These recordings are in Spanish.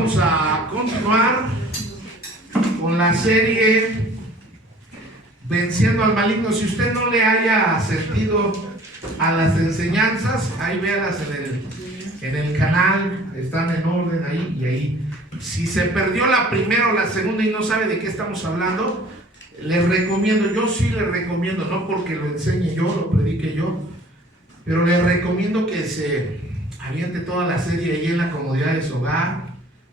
Vamos a continuar con la serie Venciendo al Maligno. Si usted no le haya asistido a las enseñanzas, ahí véalas en el canal, están en orden ahí y ahí. Si se perdió la primera o la segunda y no sabe de qué estamos hablando, les recomiendo, yo sí les recomiendo, no porque lo enseñe yo, lo predique yo, pero les recomiendo que se aviente toda la serie ahí en la comodidad de su hogar,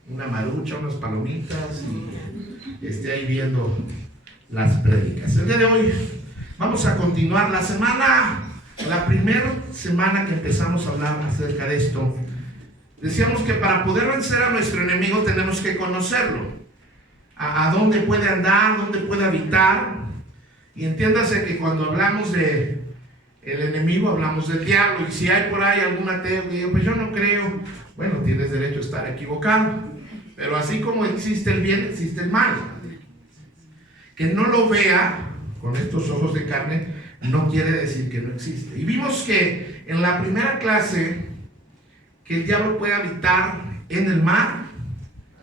una marucha, unas palomitas y esté ahí viendo las prédicas. El día de hoy vamos a continuar la primera semana que empezamos a hablar acerca de esto. Decíamos que para poder vencer a nuestro enemigo tenemos que conocerlo, a dónde puede andar, dónde puede habitar. Y entiéndase que cuando hablamos de el enemigo hablamos del diablo, y si hay por ahí algún ateo que diga, pues yo no creo, bueno, tienes derecho a estar equivocado, pero así como existe el bien, existe el mal. Que no lo vea con estos ojos de carne no quiere decir que no existe. Y vimos que en la primera clase que el diablo puede habitar en el mar,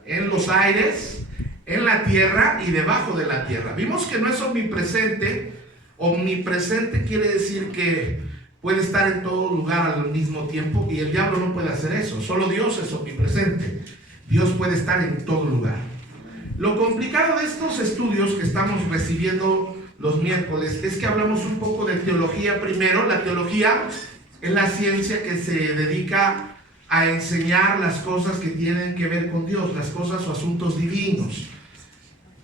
en los aires, en la tierra y debajo de la tierra. Vimos que no es omnipresente. Omnipresente quiere decir que puede estar en todo lugar al mismo tiempo, y el diablo no puede hacer eso. Solo Dios es omnipresente. Dios puede estar en todo lugar. Lo complicado de estos estudios que estamos recibiendo los miércoles es que hablamos un poco de teología primero. La teología es la ciencia que se dedica a enseñar las cosas que tienen que ver con Dios, las cosas o asuntos divinos.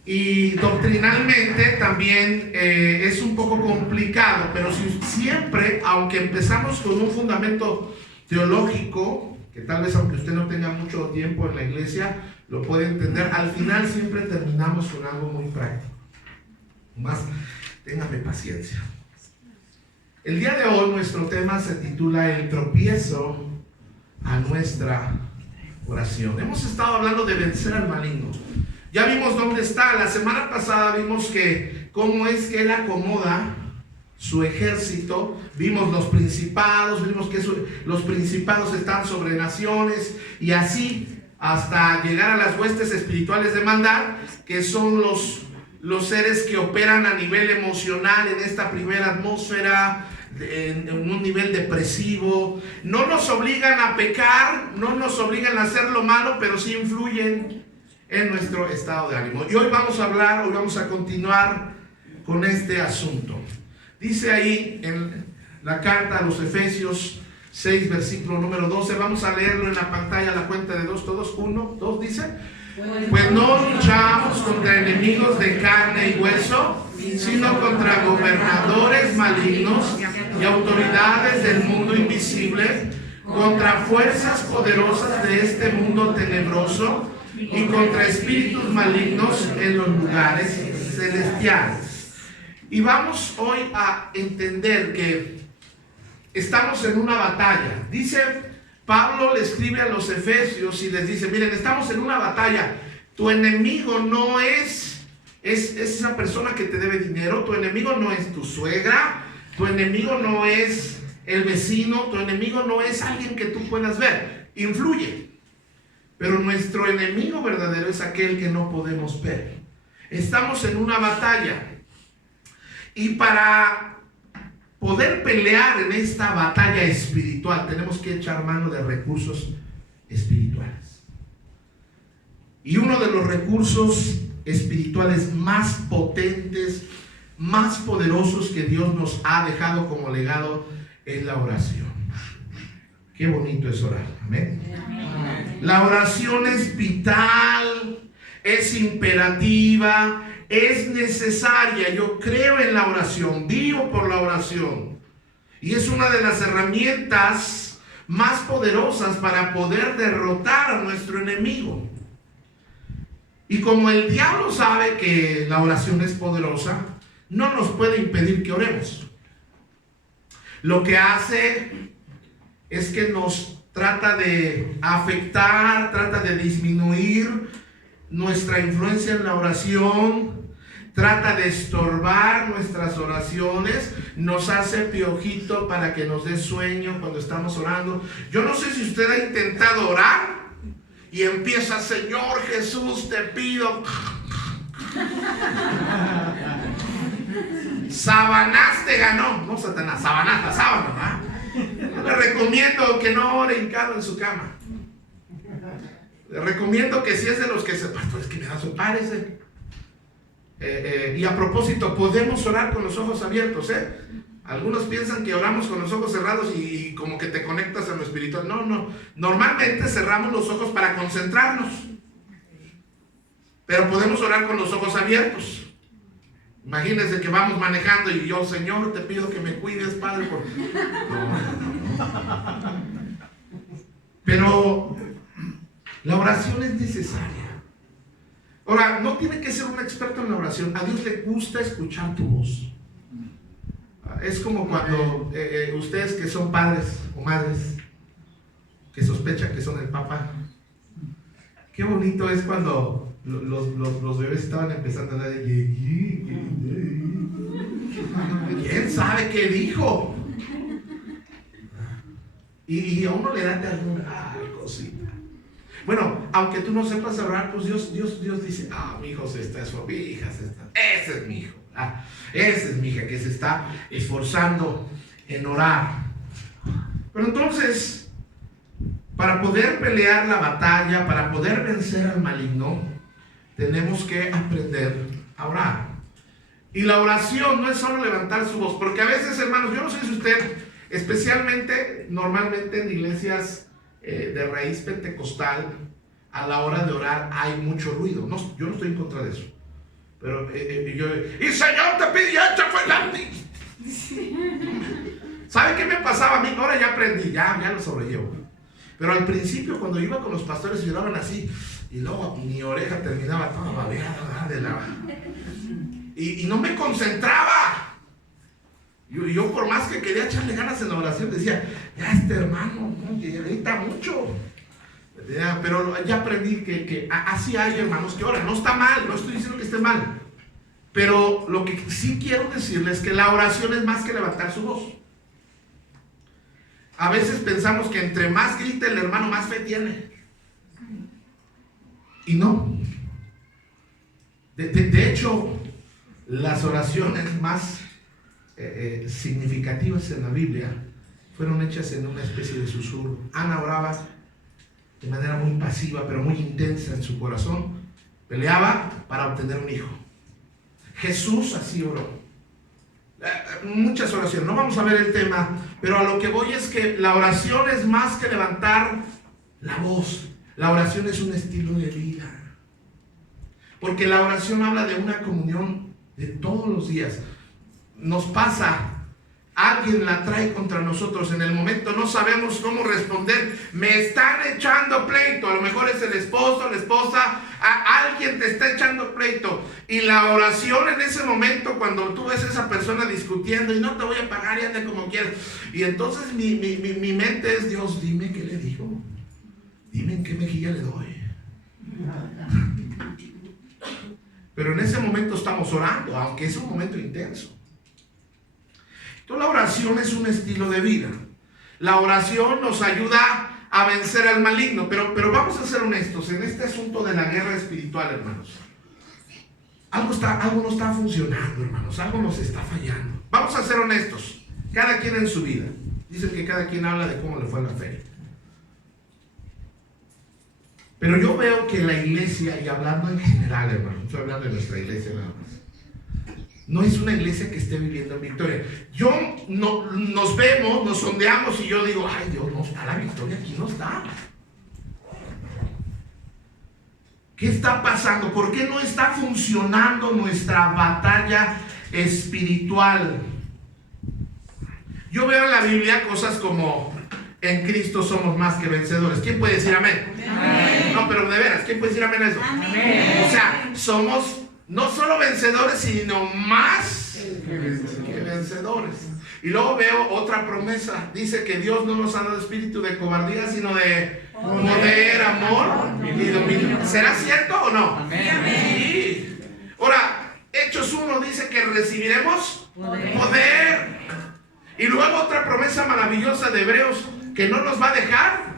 Y doctrinalmente también es un poco complicado, pero siempre, aunque empezamos con un fundamento teológico, que tal vez aunque usted no tenga mucho tiempo en la iglesia, lo puede entender, al final siempre terminamos con algo muy práctico. Más, téngame paciencia. El día de hoy nuestro tema se titula El tropiezo a nuestra oración. Hemos estado hablando de vencer al maligno. Ya vimos dónde está. La semana pasada vimos que cómo es que él acomoda su ejército. Vimos los principados, vimos que los principados están sobre naciones, y así hasta llegar a las huestes espirituales de maldad, que son los seres que operan a nivel emocional en esta primera atmósfera, en un nivel depresivo. No nos obligan a pecar, no nos obligan a hacer lo malo, pero sí influyen en nuestro estado de ánimo. Y hoy vamos a continuar con este asunto. Dice ahí en la carta a los Efesios 6, versículo número 12, vamos a leerlo en la pantalla a la cuenta de 2, todos, 1, 2, dice: pues no luchamos contra enemigos de carne y hueso, sino contra gobernadores malignos y autoridades del mundo invisible, contra fuerzas poderosas de este mundo tenebroso, y contra espíritus malignos en los lugares celestiales. Y vamos hoy a entender que estamos en una batalla. Dice Pablo, le escribe a los Efesios y les dice: miren, estamos en una batalla. Tu enemigo no es esa persona que te debe dinero, tu enemigo no es tu suegra, tu enemigo no es el vecino, tu enemigo no es alguien que tú puedas ver. Influye. Pero nuestro enemigo verdadero es aquel que no podemos ver. Estamos en una batalla. Y para poder pelear en esta batalla espiritual, tenemos que echar mano de recursos espirituales. Y uno de los recursos espirituales más potentes, más poderosos que Dios nos ha dejado como legado es la oración. Qué bonito es orar. Amén. La oración es vital, es imperativa, es necesaria. Yo creo en la oración, vivo por la oración. Y es una de las herramientas más poderosas para poder derrotar a nuestro enemigo. Y como el diablo sabe que la oración es poderosa, no nos puede impedir que oremos. Lo que hace es que nos trata de afectar, trata de disminuir nuestra influencia en la oración, trata de estorbar nuestras oraciones, nos hace piojito para que nos dé sueño cuando estamos orando. Yo no sé si usted ha intentado orar y empieza: Señor Jesús, te pido. Sabanás te ganó. No Satanás, Sabanás, la sábana, ¿verdad? Yo le recomiendo que no ore hincado en su cama. Le recomiendo que si es de los que se... Pastor, es que me da su párese. Y a propósito, podemos orar con los ojos abiertos, ¿eh? Algunos piensan que oramos con los ojos cerrados y como que te conectas a lo espiritual. No, no. Normalmente cerramos los ojos para concentrarnos. Pero podemos orar con los ojos abiertos. Imagínense que vamos manejando y yo: Señor, te pido que me cuides, Padre. Pero la oración es necesaria. Ahora, no tiene que ser un experto en la oración. A Dios le gusta escuchar tu voz. Es como cuando ustedes que son padres o madres, que sospechan que son el papá. Qué bonito es cuando los bebés estaban empezando a dar y ¿quién sabe qué dijo? Y a uno le da ternura, cosita. Bueno, aunque tú no sepas orar, pues Dios dice: mi hijo se está esforzando, mi hija se está, ese es mi hijo, esa es mi hija que se está esforzando en orar. Pero entonces, para poder pelear la batalla, para poder vencer al maligno, tenemos que aprender a orar. Y la oración no es solo levantar su voz, porque a veces, hermanos, yo no sé si usted, especialmente, normalmente en iglesias de raíz pentecostal, a la hora de orar hay mucho ruido. No, yo no estoy en contra de eso. Pero y Señor, te pido, ya fue la... ¿Sabe qué me pasaba a mí? Ahora ya aprendí, ya lo sobrellevo. Pero al principio, cuando iba con los pastores y oraban así, y luego mi oreja terminaba toda babeada de la... Y no me concentraba. Yo por más que quería echarle ganas en la oración, decía: ya este hermano, ¿no?, grita mucho. Pero ya aprendí que así hay hermanos que oran. No está mal, no estoy diciendo que esté mal. Pero lo que sí quiero decirles es que la oración es más que levantar su voz. A veces pensamos que entre más grita el hermano, más fe tiene. Y no. De hecho, las oraciones más significativas en la Biblia fueron hechas en una especie de susurro. Ana oraba de manera muy pasiva, pero muy intensa en su corazón. Peleaba para obtener un hijo. Jesús así oró. Muchas oraciones, no vamos a ver el tema, pero a lo que voy es que la oración es más que levantar la voz. La oración es un estilo de vida, porque la oración habla de una comunión de todos los días. Nos pasa, alguien la trae contra nosotros, en el momento no sabemos cómo responder, me están echando pleito, a lo mejor es el esposo, la esposa, alguien te está echando pleito, y la oración en ese momento, cuando tú ves a esa persona discutiendo y no te voy a pagar y anda como quieras, y entonces mi mente es: Dios, dime qué le digo, dime en qué mejilla le doy. Pero en ese momento estamos orando, aunque es un momento intenso. Entonces la oración es un estilo de vida. La oración nos ayuda a vencer al maligno, pero vamos a ser honestos en este asunto de la guerra espiritual, hermanos. Algo no está funcionando, hermanos, algo nos está fallando. Vamos a ser honestos, cada quien en su vida. Dicen que cada quien habla de cómo le fue en la feria. Pero yo veo que la iglesia, y hablando en general, hermano, estoy hablando de nuestra iglesia nada más, no es una iglesia que esté viviendo en victoria. Nos vemos, nos sondeamos y yo digo: ay Dios, no está la victoria, aquí no está. ¿Qué está pasando? ¿Por qué no está funcionando nuestra batalla espiritual? Yo veo en la Biblia cosas como: en Cristo somos más que vencedores. ¿Quién puede decir amén? Amén. No, pero de veras, ¿quién puede decir amén a eso? Amén. O sea, somos no solo vencedores, sino más que vencedores. Y luego veo otra promesa. Dice que Dios no nos ha dado espíritu de cobardía, sino de poder, amor y dominio. ¿Será cierto o no? Amén. Sí. Ahora, Hechos 1 dice que recibiremos poder. Y luego otra promesa maravillosa de Hebreos, que no nos va a dejar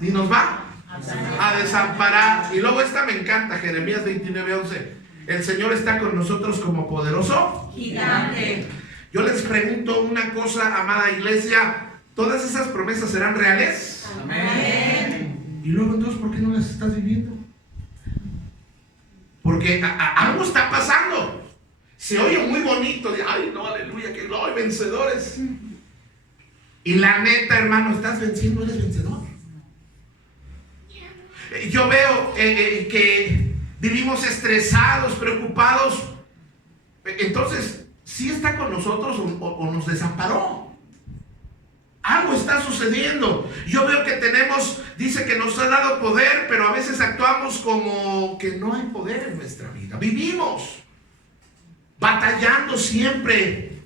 ni nos va a a desamparar. Y luego esta me encanta, Jeremías 29:11. El Señor está con nosotros como poderoso gigante. Yo les pregunto una cosa, amada iglesia, ¿todas esas promesas serán reales? Amén. Y luego entonces, ¿por qué no las estás viviendo? Porque algo está pasando. Se oye muy bonito, de, ay no, aleluya, que no, hay vencedores. Y la neta, hermano, ¿estás venciendo? ¿Eres vencedor? Yo veo que vivimos estresados, preocupados. Entonces, ¿sí está con nosotros o nos desamparó? Algo está sucediendo. Yo veo que tenemos, dice que nos ha dado poder, pero a veces actuamos como que no hay poder en nuestra vida. Vivimos batallando siempre,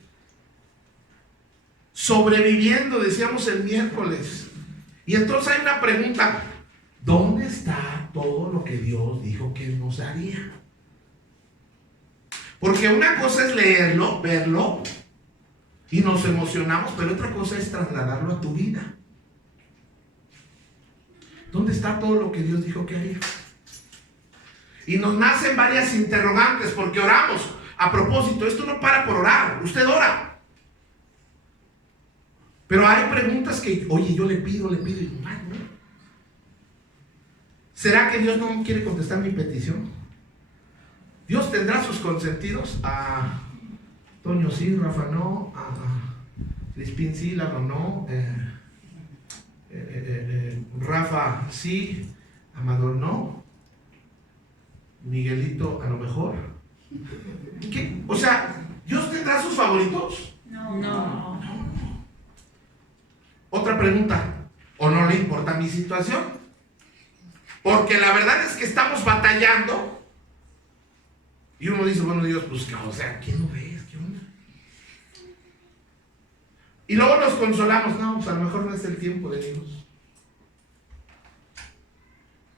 sobreviviendo, decíamos el miércoles. Y entonces hay una pregunta: ¿dónde está todo lo que Dios dijo que nos daría? Porque una cosa es leerlo, verlo, y nos emocionamos, pero otra cosa es trasladarlo a tu vida. ¿Dónde está todo lo que Dios dijo que haría? Y nos nacen varias interrogantes porque oramos. A propósito, esto no para por orar, usted ora. Pero hay preguntas que, oye, yo le pido, y ¿no? ¿Será que Dios no quiere contestar mi petición? Dios tendrá sus consentidos. A Toño sí, Rafa no, a Crispín sí, Lalo no, Rafa sí, Amador no, Miguelito a lo mejor. ¿Qué? O sea, ¿Dios tendrá sus favoritos? No. Otra pregunta: ¿o no le importa mi situación? Porque la verdad es que estamos batallando. Y uno dice, bueno, Dios, pues, o sea, ¿quién lo ves? ¿Qué onda? Y luego nos consolamos, no, pues a lo mejor no es el tiempo de Dios.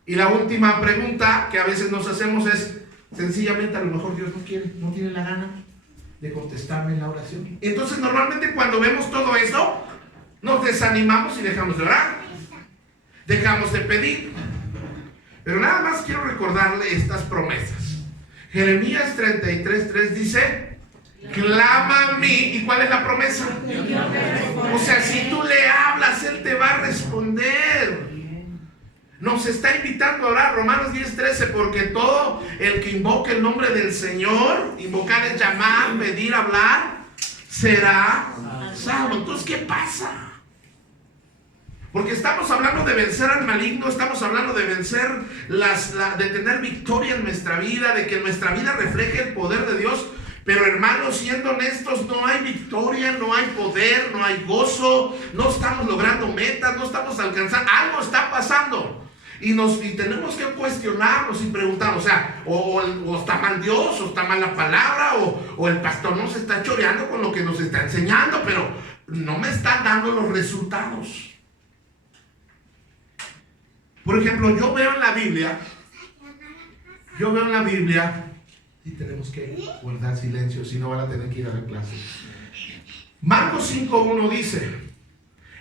Y la última pregunta que a veces nos hacemos es, sencillamente, a lo mejor Dios no quiere, no tiene la gana de contestarme en la oración. Entonces, normalmente cuando vemos todo eso, nos desanimamos y dejamos de orar, dejamos de pedir. Pero nada más quiero recordarle estas promesas. Jeremías 33:3 dice, clama a mí. ¿Y cuál es la promesa? O sea, si tú le hablas, Él te va a responder. Nos está invitando a orar. Romanos 10:13, porque todo el que invoque el nombre del Señor, invocar es llamar, pedir, hablar, será salvo. Entonces, ¿qué pasa? Porque estamos hablando de vencer al maligno, estamos hablando de vencer, de tener victoria en nuestra vida, de que nuestra vida refleje el poder de Dios. Pero hermanos, siendo honestos, no hay victoria, no hay poder, no hay gozo, no estamos logrando metas, no estamos alcanzando, algo está pasando. Y tenemos que cuestionarnos y preguntar, o sea, o está mal Dios, o está mal la palabra, o el pastor nos está choreando con lo que nos está enseñando, pero no me están dando los resultados. Por ejemplo, yo veo en la Biblia, y tenemos que guardar silencio, si no van a tener que ir a la clase. Marcos 5:1 dice,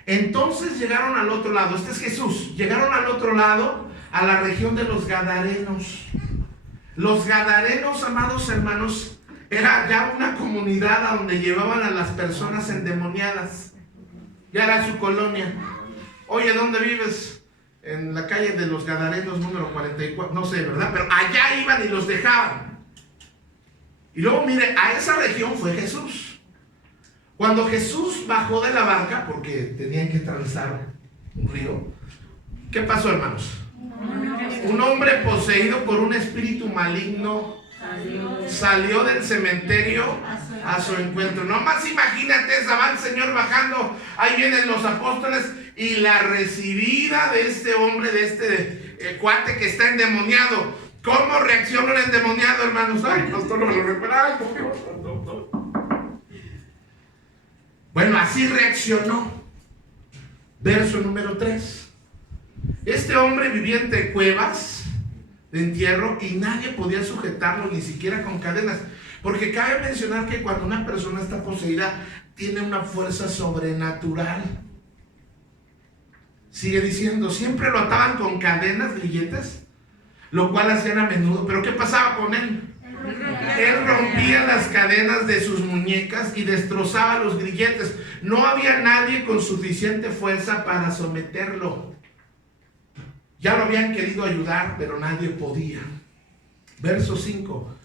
entonces llegaron al otro lado, este es Jesús, llegaron al otro lado, a la región de los Gadarenos. Los Gadarenos, amados hermanos, era ya una comunidad a donde llevaban a las personas endemoniadas. Ya era su colonia. Oye, ¿dónde vives? En la calle de los Gadarenos número 44, no sé, ¿verdad? Pero allá iban y los dejaban. Y luego, mire, a esa región fue Jesús. Cuando Jesús bajó de la barca, porque tenían que atravesar un río, ¿qué pasó, hermanos? Un hombre poseído por un espíritu maligno salió del cementerio a su encuentro. Nomás imagínate, esa va el Señor bajando, ahí vienen los apóstoles, y la recibida de este hombre, de este cuate que está endemoniado. ¿Cómo reacciona el endemoniado, hermanos? Ay, pastor, no me lo recuerda. No. Bueno, así reaccionó. Verso número 3. Este hombre vivía entre cuevas de entierro y nadie podía sujetarlo, ni siquiera con cadenas. Porque cabe mencionar que cuando una persona está poseída, tiene una fuerza sobrenatural. Sigue diciendo, siempre lo ataban con cadenas, grilletes, lo cual hacían a menudo. Pero ¿qué pasaba con él? Él rompía las cadenas de sus muñecas y destrozaba los grilletes. No había nadie con suficiente fuerza para someterlo. Ya lo habían querido ayudar, pero nadie podía. Verso 5.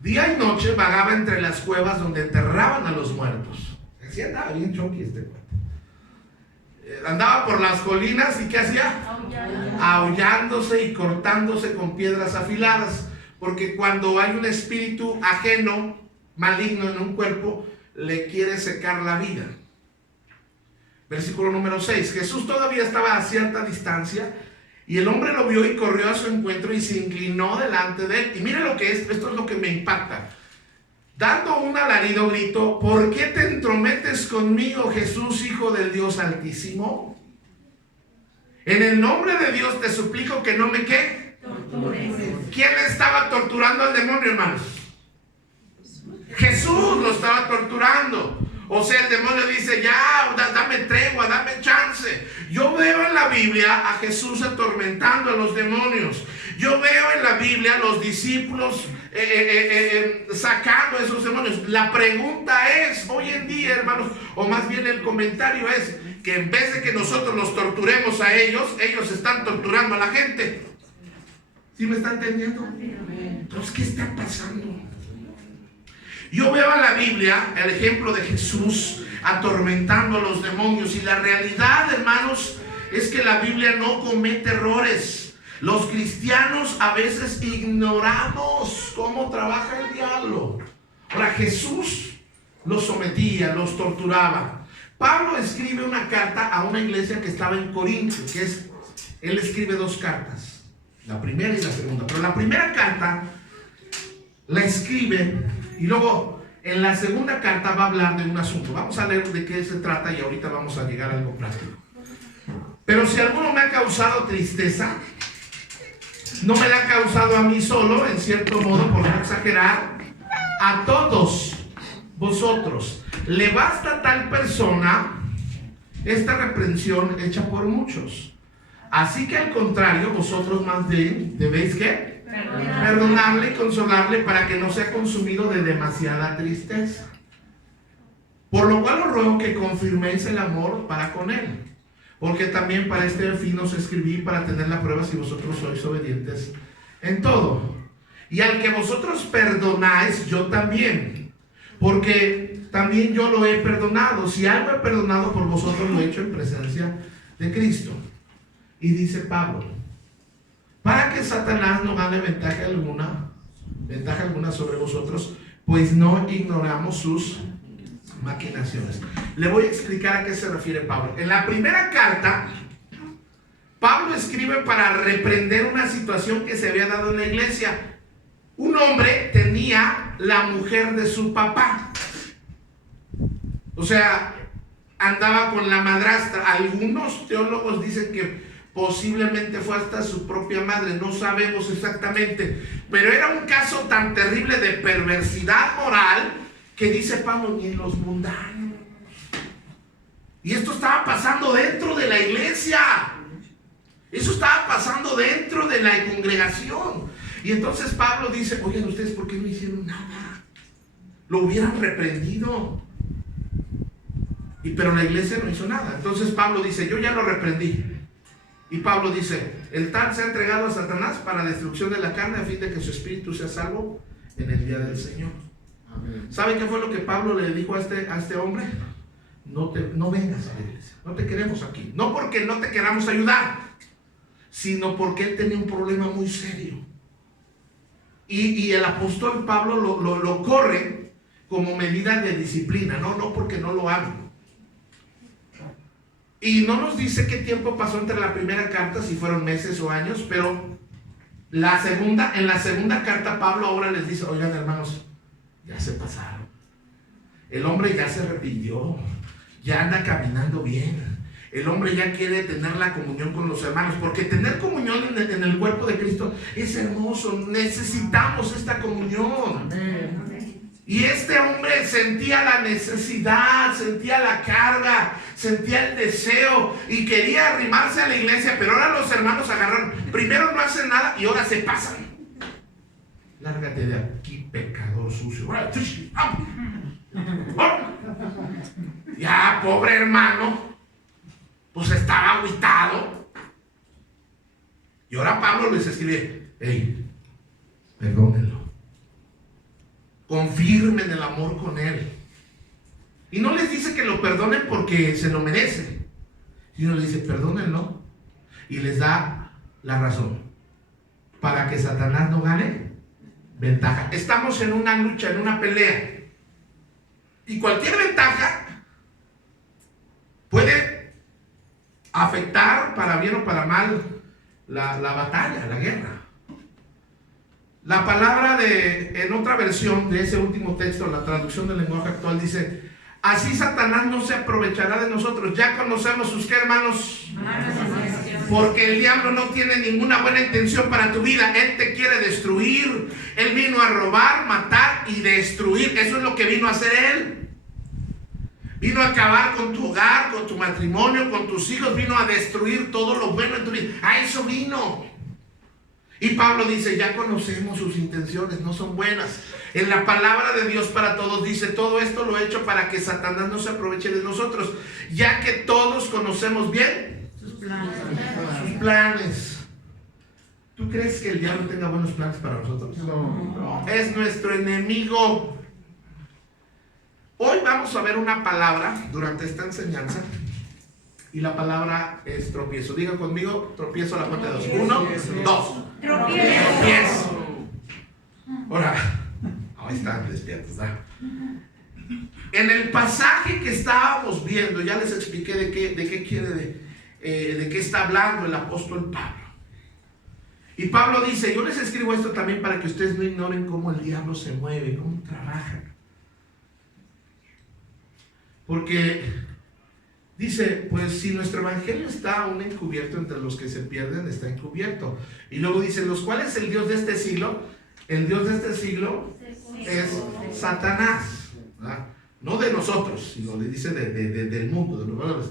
Día y noche vagaba entre las cuevas donde enterraban a los muertos. Así andaba bien chonqui este cuate. Andaba por las colinas y ¿qué hacía? Aullándose y cortándose con piedras afiladas. Porque cuando hay un espíritu ajeno, maligno en un cuerpo, le quiere secar la vida. Versículo número 6. Jesús todavía estaba a cierta distancia y el hombre lo vio y corrió a su encuentro y se inclinó delante de él. Y mire lo que es, esto es lo que me impacta. Dando un alarido gritó, ¿por qué te entrometes conmigo, Jesús, Hijo del Dios Altísimo? En el nombre de Dios te suplico que no me ¿qué? Tortures. ¿Quién estaba torturando al demonio, hermanos? Jesús lo estaba torturando. O sea, el demonio dice, ya, dame tregua, dame chance. Yo veo en la Biblia a Jesús atormentando a los demonios. Yo veo en la Biblia a los discípulos sacando a esos demonios. La pregunta es, hoy en día, hermanos, o más bien el comentario es, que en vez de que nosotros los torturemos a ellos, ellos están torturando a la gente. ¿Sí me está entendiendo? Entonces, ¿qué está pasando? Yo veo en la Biblia el ejemplo de Jesús atormentando a los demonios, y la realidad, hermanos, es que la Biblia no comete errores. Los cristianos a veces ignoramos cómo trabaja el diablo. Ahora, Jesús los sometía, los torturaba. Pablo escribe una carta a una iglesia que estaba en Corinto, él escribe 2 cartas, la primera y la segunda. Pero la primera carta la escribe y luego en la segunda carta va a hablar de un asunto. Vamos a leer de qué se trata y ahorita vamos a llegar a algo práctico. Pero si alguno me ha causado tristeza, no me la ha causado a mí solo, en cierto modo, por no exagerar, a todos vosotros. Le basta a tal persona esta reprensión hecha por muchos. Así que al contrario, vosotros más bien debéis ¿qué? Perdonarle y consolarle para que no sea consumido de demasiada tristeza. Por lo cual os ruego que confirméis el amor para con él, porque también para este fin os escribí, para tener la prueba si vosotros sois obedientes en todo. Y al que vosotros perdonáis, yo también, porque también yo lo he perdonado. Si algo he perdonado por vosotros, lo he hecho en presencia de Cristo. Y dice Pablo, para que Satanás no gane ventaja alguna sobre vosotros, pues no ignoramos sus maquinaciones. Le voy a explicar a qué se refiere Pablo. En la primera carta, Pablo escribe para reprender una situación que se había dado en la iglesia. Un hombre tenía la mujer de su papá. O sea, andaba con la madrastra. Algunos teólogos dicen que posiblemente fue hasta su propia madre, no sabemos exactamente, pero era un caso tan terrible de perversidad moral que dice Pablo, ni en los mundanos. Y esto estaba pasando dentro de la iglesia, eso estaba pasando dentro de la congregación. Y entonces Pablo dice, oigan, ustedes, ¿por qué no hicieron nada? Lo hubieran reprendido. Pero la iglesia no hizo nada. Entonces Pablo dice, yo ya lo reprendí. Y Pablo dice, el tal se ha entregado a Satanás para destrucción de la carne, a fin de que su espíritu sea salvo en el día del Señor. Amén. ¿Saben qué fue lo que Pablo le dijo a este hombre? No vengas a la iglesia, no te queremos aquí. No porque no te queramos ayudar, sino porque él tenía un problema muy serio. Y el apóstol Pablo lo corre como medida de disciplina, no porque no lo aman. Y no nos dice qué tiempo pasó entre la primera carta, si fueron meses o años, pero en la segunda carta Pablo ahora les dice, oigan hermanos, ya se pasaron. El hombre ya se arrepintió, ya anda caminando bien. El hombre ya quiere tener la comunión con los hermanos, porque tener comunión en el cuerpo de Cristo es hermoso. Necesitamos esta comunión. Y este hombre sentía la necesidad, sentía la carga, sentía el deseo y quería arrimarse a la iglesia, pero ahora los hermanos agarraron. Primero no hacen nada y ahora se pasan. Lárgate de aquí, pecador sucio. Ya, pobre hermano, pues estaba agüitado. Y ahora Pablo les escribe: hey, perdónenlo. Confirmen el amor con él. Y no les dice que lo perdonen porque se lo merece, sino les dice: perdónenlo. Y les da la razón para que Satanás no gane ventaja. Estamos en una lucha, en una pelea, y cualquier ventaja puede afectar para bien o para mal la batalla, la guerra. La palabra en otra versión de ese último texto, la traducción del lenguaje actual, dice: así Satanás no se aprovechará de nosotros. Ya conocemos sus ¿qué, hermanos? Porque el diablo no tiene ninguna buena intención para tu vida. Él te quiere destruir. Él vino a robar, matar y destruir. Eso es lo que vino a hacer él. Vino a acabar con tu hogar, con tu matrimonio, con tus hijos. Vino a destruir todo lo bueno en tu vida. A eso vino. Y Pablo dice: ya conocemos sus intenciones, no son buenas. En la palabra de Dios para todos dice: todo esto lo he hecho para que Satanás no se aproveche de nosotros, ya que todos conocemos bien sus planes. ¿Tú crees que el diablo tenga buenos planes para nosotros? No. Es nuestro enemigo. Hoy vamos a ver una palabra durante esta enseñanza. Y la palabra es tropiezo. Diga conmigo: tropiezo a la cuenta de dos. 1, 2. Tropiezo. Ahora, ahí están despiertos, ¿verdad? En el pasaje que estábamos viendo, ya les expliqué de qué está hablando el apóstol Pablo. Y Pablo dice: yo les escribo esto también para que ustedes no ignoren cómo el diablo se mueve, cómo trabaja. Porque dice: pues si nuestro evangelio está aún encubierto entre los que se pierden, está encubierto. Y luego dice: los cuales el Dios de este siglo, el Dios de este siglo es Satanás, ¿verdad? No de nosotros, sino le dice del mundo, de los valores.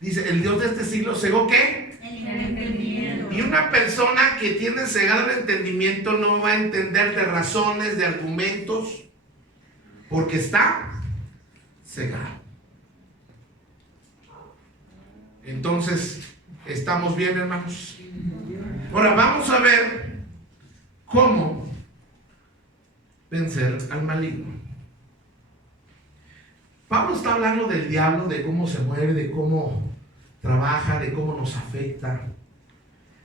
Dice: el Dios de este siglo cegó ¿qué? El entendimiento. Y una persona que tiene cegado el entendimiento no va a entender de razones, de argumentos, porque está cegado. Entonces, ¿estamos bien, hermanos? Ahora vamos a ver cómo vencer al maligno. Pablo está hablando del diablo, de cómo se mueve, de cómo trabaja, de cómo nos afecta.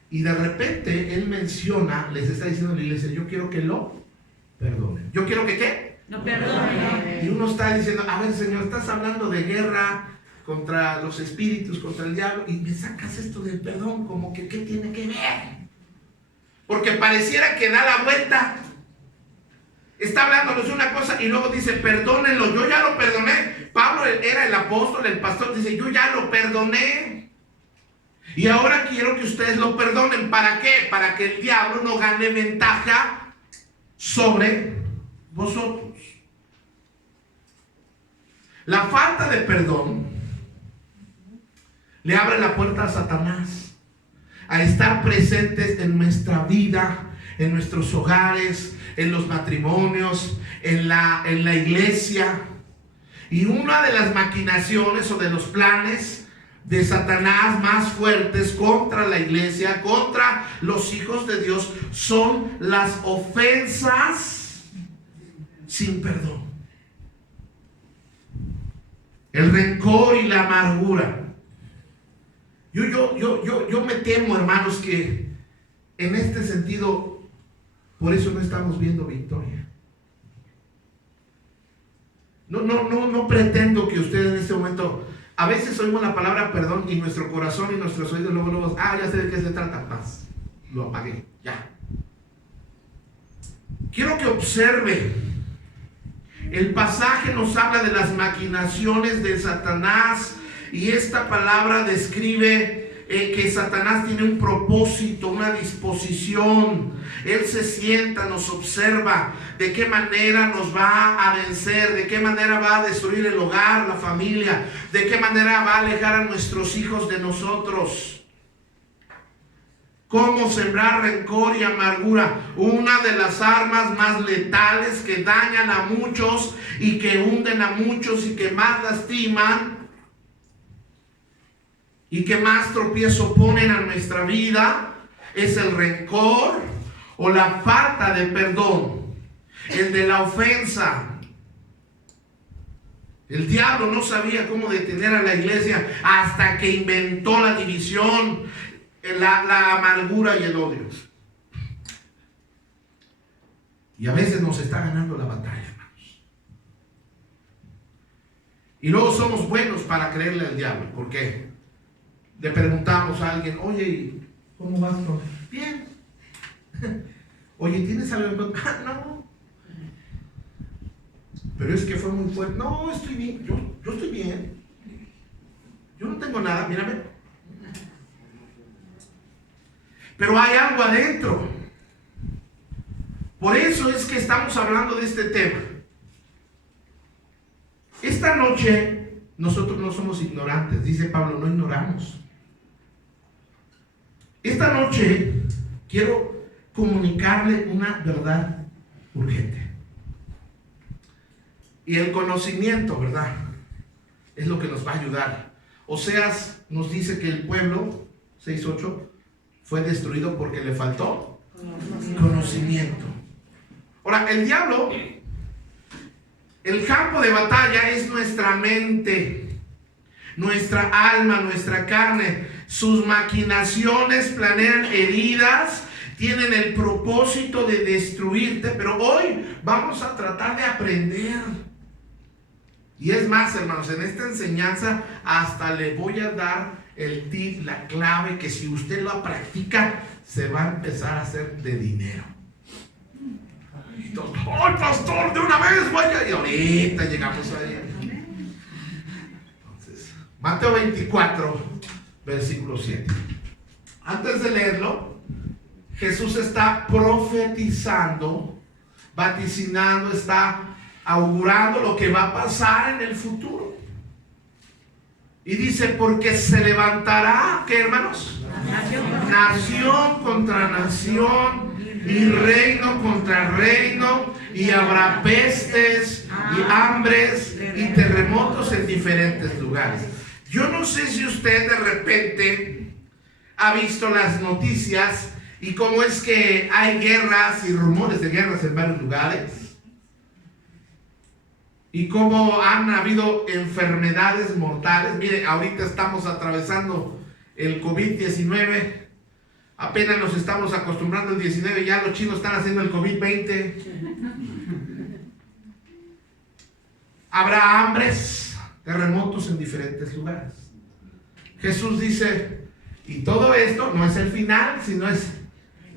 Y de repente él menciona, les está diciendo a la iglesia: yo quiero que lo perdonen. ¿Yo quiero que qué? Lo perdonen. Y uno está diciendo: a ver, Señor, estás hablando de guerra contra los espíritus, contra el diablo, y me sacas esto del perdón, como que ¿qué tiene que ver? Porque pareciera que da la vuelta. Está hablándonos de una cosa y luego dice: perdónenlo, yo ya lo perdoné. Pablo era el apóstol, el pastor, dice: yo ya lo perdoné. Y ahora quiero que ustedes lo perdonen. ¿Para qué? Para que el diablo no gane ventaja sobre vosotros. La falta de perdón le abre la puerta a Satanás a estar presentes en nuestra vida, en nuestros hogares, en los matrimonios, en la iglesia. Y una de las maquinaciones o de los planes de Satanás más fuertes contra la iglesia, contra los hijos de Dios, son las ofensas sin perdón, el rencor y la amargura. Yo me temo, hermanos, que en este sentido, por eso no estamos viendo victoria. No pretendo que ustedes en este momento, a veces oímos la palabra perdón y nuestro corazón y nuestros oídos luego, ya sé de qué se trata, paz, lo apagué, ya. Quiero que observe, el pasaje nos habla de las maquinaciones de Satanás y esta palabra describe que Satanás tiene un propósito, una disposición. Él se sienta, nos observa de qué manera nos va a vencer, de qué manera va a destruir el hogar, la familia, de qué manera va a alejar a nuestros hijos de nosotros. Cómo sembrar rencor y amargura, una de las armas más letales que dañan a muchos y que hunden a muchos y que más lastiman y que más tropiezo ponen a nuestra vida, es el rencor o la falta de perdón, el de la ofensa. El diablo no sabía cómo detener a la iglesia hasta que inventó la división, la amargura y el odio. Y a veces nos está ganando la batalla, hermanos. Y luego somos buenos para creerle al diablo. ¿Por qué? Le preguntamos a alguien, oye, ¿cómo vas? Bien. Oye, ¿tienes algo en contra? No. Pero es que fue muy fuerte. No, estoy bien. Yo estoy bien. Yo no tengo nada, mírame. Pero hay algo adentro. Por eso es que estamos hablando de este tema. Esta noche nosotros no somos ignorantes, dice Pablo, no ignoramos. Esta noche quiero comunicarle una verdad urgente. Y el conocimiento, ¿verdad?, es lo que nos va a ayudar. Oseas nos dice que el pueblo, 6:8, fue destruido porque le faltó conocimiento. Ahora, el diablo, el campo de batalla es nuestra mente, nuestra alma, nuestra carne. Sus maquinaciones planean heridas, tienen el propósito de destruirte, pero hoy vamos a tratar de aprender. Y es más, hermanos, en esta enseñanza hasta le voy a dar el tip, la clave, que si usted lo practica, se va a empezar a hacer de dinero. ¡Ay, pastor, de una vez vaya! Y ahorita llegamos ahí. Entonces, Mateo 24, versículo 7. Antes de leerlo, Jesús está profetizando, vaticinando, está augurando lo que va a pasar en el futuro. Y dice, porque se levantará, ¿qué, hermanos? Nación contra nación y reino contra reino, y habrá pestes y hambres y terremotos en diferentes lugares. Yo no sé si usted de repente ha visto las noticias y cómo es que hay guerras y rumores de guerras en varios lugares. Y cómo han habido enfermedades mortales. Mire, ahorita estamos atravesando el COVID-19. Apenas nos estamos acostumbrando al 19. Ya los chinos están haciendo el COVID-20. Habrá hambres, terremotos en diferentes lugares. Jesús dice, y todo esto no es el final, sino es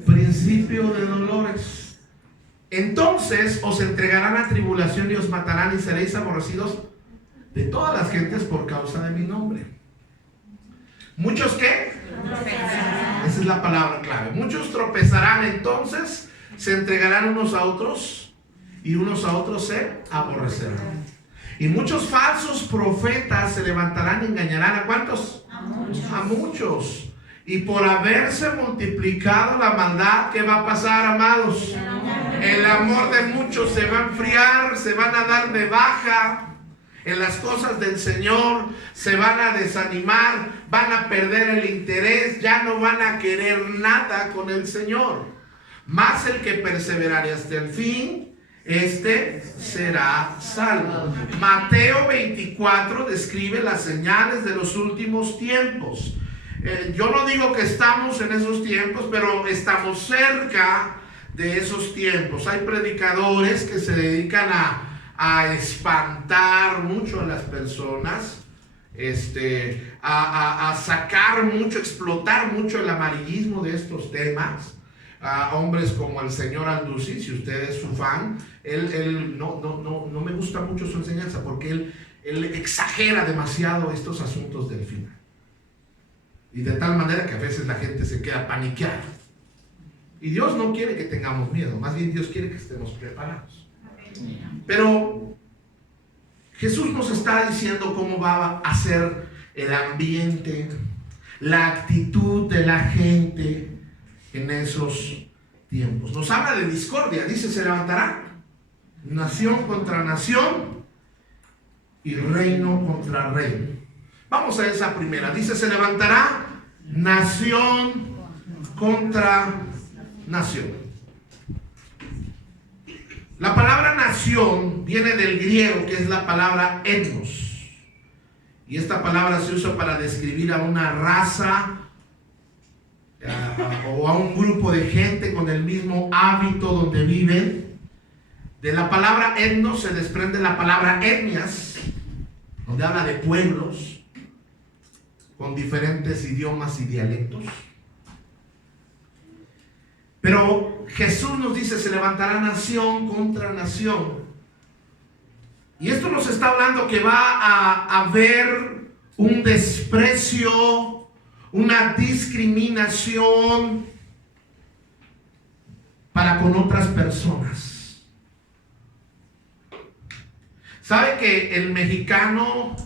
principio de dolores. Entonces os entregarán a tribulación y os matarán y seréis aborrecidos de todas las gentes por causa de mi nombre. ¿Muchos qué? Tropezarán. Esa es la palabra clave. Muchos tropezarán, entonces se entregarán unos a otros y unos a otros se aborrecerán. Y muchos falsos profetas se levantarán y engañarán. ¿A cuántos? A muchos. A muchos. Y por haberse multiplicado la maldad, ¿qué va a pasar, amados? El amor de muchos se va a enfriar, se van a dar de baja en las cosas del Señor, se van a desanimar, van a perder el interés, ya no van a querer nada con el Señor. Mas el que perseverare hasta el fin, este será salvo. Mateo 24 describe las señales de los últimos tiempos. Yo no digo que estamos en esos tiempos, pero estamos cerca de esos tiempos. Hay predicadores que se dedican a espantar mucho a las personas, a sacar mucho, explotar mucho el amarillismo de estos temas. Hombres como el señor Alducin, si usted es su fan, él no me gusta mucho su enseñanza porque él exagera demasiado estos asuntos del final. Y de tal manera que a veces la gente se queda paniqueada. Y Dios no quiere que tengamos miedo, más bien Dios quiere que estemos preparados. Pero Jesús nos está diciendo cómo va a ser el ambiente, la actitud de la gente en esos tiempos. Nos habla de discordia, dice, se levantará nación contra nación y reino contra reino. Vamos a esa primera, dice, se levantará nación contra nación. La palabra nación viene del griego, que es la palabra etnos. Y esta palabra se usa para describir a una raza o a un grupo de gente con el mismo hábito donde viven. De la palabra etnos se desprende la palabra etnias, donde habla de pueblos con diferentes idiomas y dialectos. Pero Jesús nos dice, se levantará nación contra nación. Y esto nos está hablando que va a haber un desprecio, una discriminación para con otras personas. ¿Sabe que el mexicano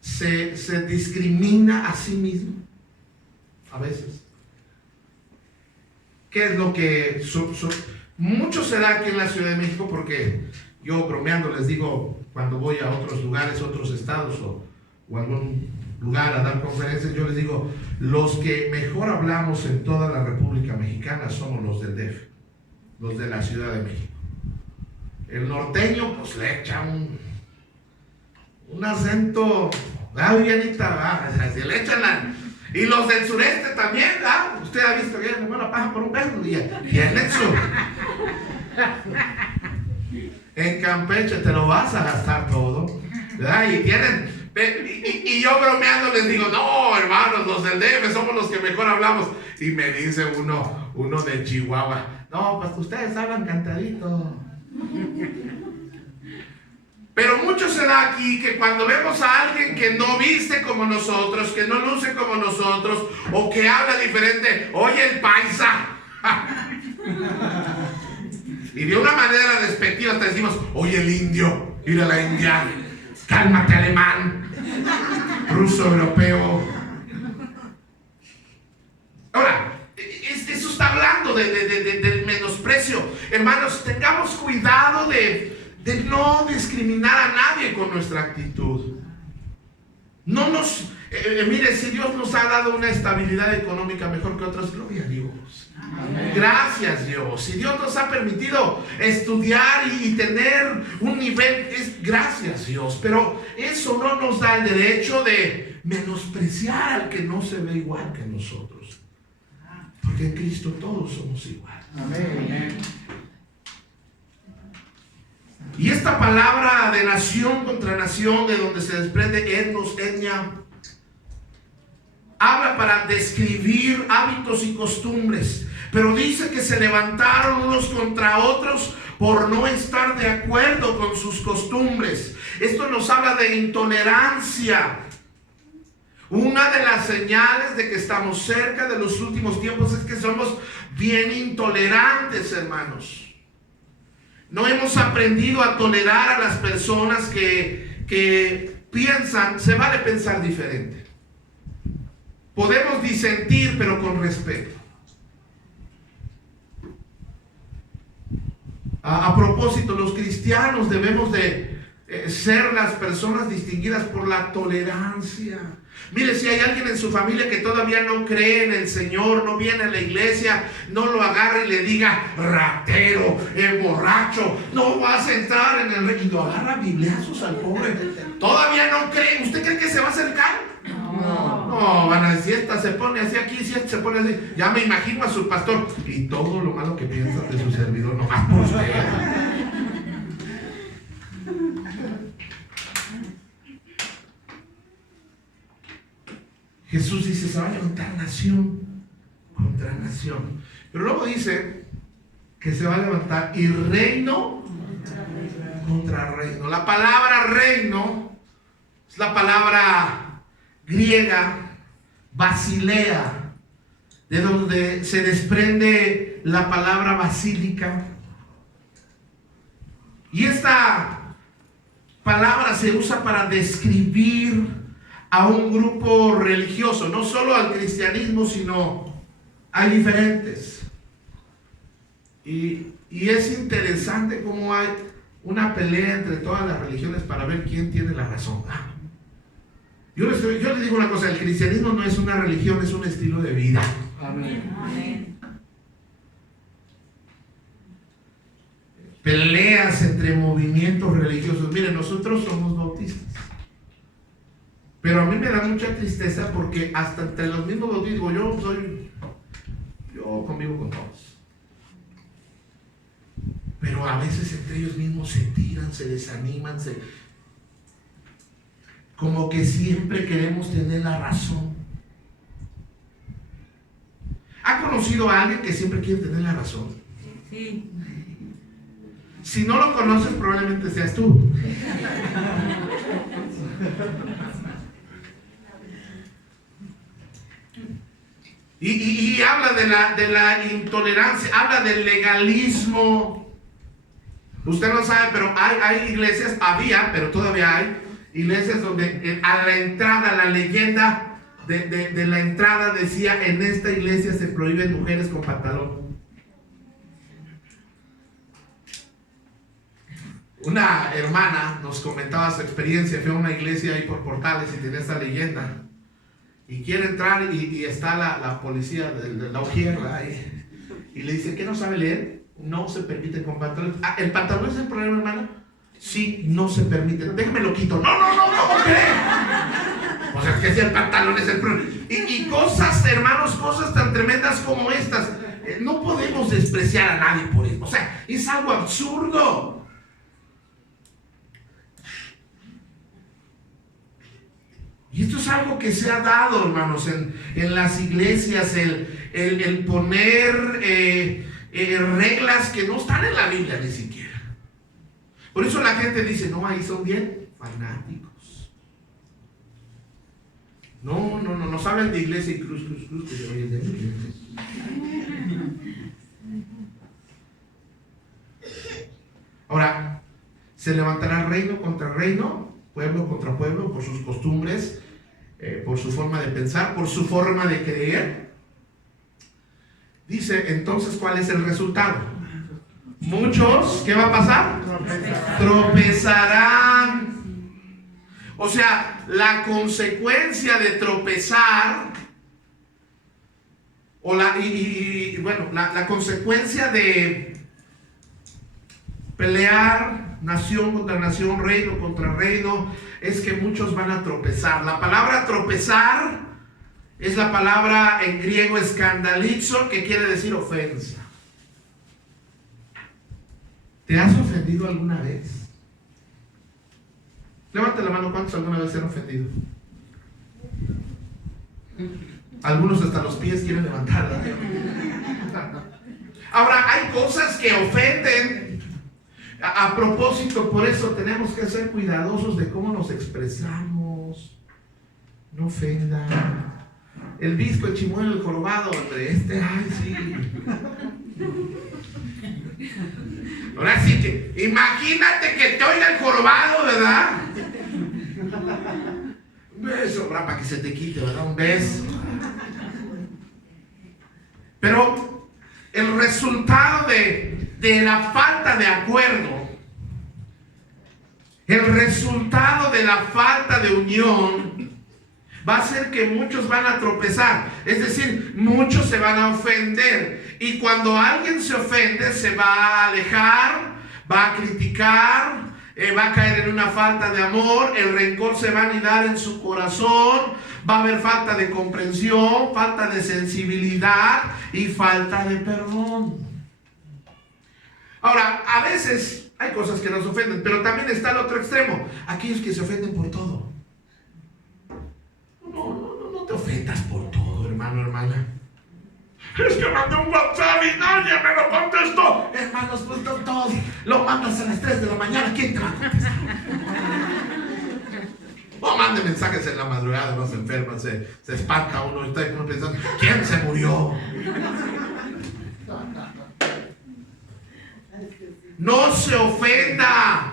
se discrimina a sí mismo? A veces. ¿Qué es lo que mucho se da aquí en la Ciudad de México? Porque yo bromeando les digo, cuando voy a otros lugares, otros estados o algún lugar a dar conferencias, yo les digo, los que mejor hablamos en toda la República Mexicana somos los del DF, los de la Ciudad de México. El norteño pues le echa un acento, bienita, se le echan y los del sureste también, usted ha visto que me la paja por un beso y en eso. En Campeche te lo vas a gastar todo, ¿verdad? Y yo bromeando les digo, no, hermanos, los del DF somos los que mejor hablamos. Y me dice uno de Chihuahua, no, pues ustedes hablan cantadito. Pero mucho se da aquí que cuando vemos a alguien que no viste como nosotros, que no luce como nosotros, o que habla diferente, oye el paisa. Y de una manera despectiva hasta decimos, oye el indio, ir a la India, cálmate alemán, ruso, europeo. Ahora, eso está hablando del menosprecio. Hermanos, tengamos cuidado de no discriminar a nadie con nuestra actitud. No nos, mire, si Dios nos ha dado una estabilidad económica mejor que otros, gloria a Dios. Amén. Gracias Dios. Si Dios nos ha permitido estudiar y tener un nivel, es gracias Dios. Pero eso no nos da el derecho de menospreciar al que no se ve igual que nosotros. Porque en Cristo todos somos iguales. Amén. Y esta palabra de nación contra nación, de donde se desprende etnos, etnia, habla para describir hábitos y costumbres, pero dice que se levantaron unos contra otros por no estar de acuerdo con sus costumbres. Esto nos habla de intolerancia. Una de las señales de que estamos cerca de los últimos tiempos es que somos bien intolerantes, hermanos. No hemos aprendido a tolerar a las personas que piensan, se vale pensar diferente. Podemos disentir, pero con respeto. A propósito, los cristianos debemos de ser las personas distinguidas por la tolerancia. Mire, si hay alguien en su familia que todavía no cree en el Señor, no viene a la iglesia, no lo agarre y le diga ratero, borracho, no vas a entrar en el reino. Y lo agarra bibliazos al pobre. Todavía no cree. ¿Usted cree que se va a acercar? No, van a decir, esta se pone así aquí, si esta se pone así. Ya me imagino a su pastor y todo lo malo que piensa de su servidor, nomás por usted. Jesús dice, se va a levantar nación contra nación. Pero luego dice que se va a levantar y reino contra reino. La palabra reino es la palabra griega Basilea, de donde se desprende la palabra basílica. Y esta palabra se usa para describir a un grupo religioso, no solo al cristianismo, sino hay diferentes. Y es interesante cómo hay una pelea entre todas las religiones para ver quién tiene la razón. Yo les digo una cosa: el cristianismo no es una religión, es un estilo de vida. Amén. Amén. Peleas entre movimientos religiosos. Miren, nosotros somos bautistas, pero a mí me da mucha tristeza porque hasta entre los mismos bautistas, yo convivo con todos, pero a veces entre ellos mismos se tiran, se desaniman, como que siempre queremos tener la razón. ¿Ha conocido a alguien que siempre quiere tener la razón? Sí. Si no lo conoces, probablemente seas tú. Y habla de la intolerancia, habla del legalismo. Usted no sabe, pero hay iglesias, pero todavía hay iglesias donde a la entrada, la leyenda de la entrada decía: en esta iglesia se prohíben mujeres con pantalón. Una hermana nos comentaba su experiencia. Fue a una iglesia ahí por Portales y tenía esta leyenda, y quiere entrar y está la policía de la Ujier ahí, y le dice: ¿qué no sabe leer? No se permite con pantalón. ¿El pantalón es el problema, hermana? Sí, no se permite. Déjame lo quito. No, ¿cómo cree? O sea, que si el pantalón es el problema. Y cosas, hermanos, cosas tan tremendas como estas. No podemos despreciar a nadie por eso. O sea, es algo absurdo. Y esto es algo que se ha dado, hermanos, en las iglesias, el poner reglas que no están en la Biblia ni siquiera. Por eso la gente dice: no, ahí son bien fanáticos. No saben de iglesia y cruz, que se vayan de iglesia. Ahora, se levantará reino contra reino, pueblo contra pueblo, por sus costumbres, por su forma de pensar, por su forma de creer. Dice entonces, ¿cuál es el resultado? Muchos, ¿qué va a pasar? Tropezarán. O sea, la consecuencia de tropezar, o la consecuencia de pelear nación contra nación, reino contra reino, es que muchos van a tropezar. La palabra tropezar es la palabra en griego escandalizo, que quiere decir ofensa. ¿Te has ofendido alguna vez? Levanta la mano, ¿cuántos alguna vez se han ofendido? Algunos hasta los pies quieren levantarla. Ahora, hay cosas que ofenden. A propósito, por eso tenemos que ser cuidadosos de cómo nos expresamos. No ofendan. El visco, el chimuelo, el jorobado, hombre, ay, sí. Ahora sí que, imagínate que te oiga el jorobado, ¿verdad? Un beso, para que se te quite, ¿verdad? Un beso. Pero el resultado de la falta de acuerdo, el resultado de la falta de unión, va a ser que muchos van a tropezar. Es decir, muchos se van a ofender. Y cuando alguien se ofende, se va a alejar, va a criticar, va a caer en una falta de amor, el rencor se va a anidar en su corazón, va a haber falta de comprensión, falta de sensibilidad y falta de perdón. Ahora, a veces hay cosas que nos ofenden, pero también está el otro extremo, aquellos que se ofenden por todo. No te ofendas por todo, hermano, hermana. Es que mandé un WhatsApp y nadie me lo contestó. Hermanos, pues todos lo mandas a las 3 de la mañana. ¿Quién te va a contestar? O mande mensajes en la madrugada, no se enferma, se espanta uno, está uno pensando, ¿quién se murió? No se ofenda.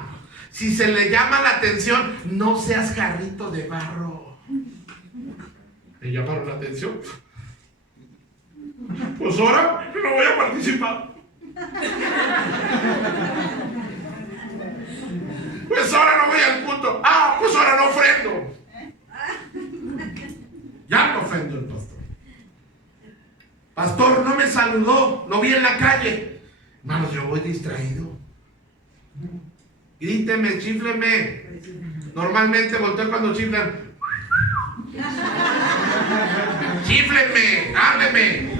Si se le llama la atención, no seas jarrito de barro. ¿Le llamaron la atención? Pues ahora no voy a participar. Pues ahora no voy al culto. Ah, pues ahora no ofrendo. Ya no ofendo el pastor. Pastor, no me saludó, lo vi en la calle. Hermanos, yo voy distraído. Gríteme, chífleme. Normalmente volteo cuando chiflan. Chíflenme, hábleme.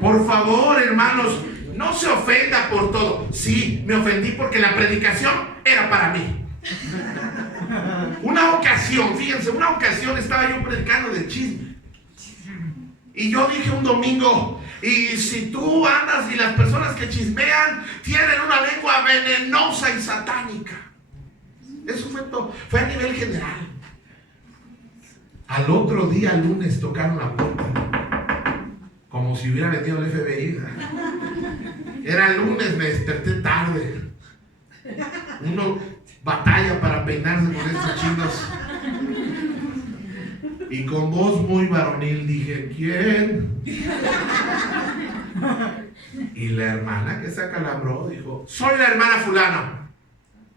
Por favor, hermanos, no se ofenda por todo. Sí, me ofendí porque la predicación era para mí. Una ocasión, fíjense, estaba yo predicando de chisme. Y yo dije un domingo, y si tú andas y las personas que chismean tienen una lengua venenosa y satánica. Eso fue a nivel general. Al otro día, lunes, tocaron la puerta. Como si hubiera venido el FBI. Era lunes, me desperté tarde. Uno batalla para peinarse con estos chinos. Y con voz muy varonil dije, ¿quién? Y la hermana que se acalambró dijo, soy la hermana fulana.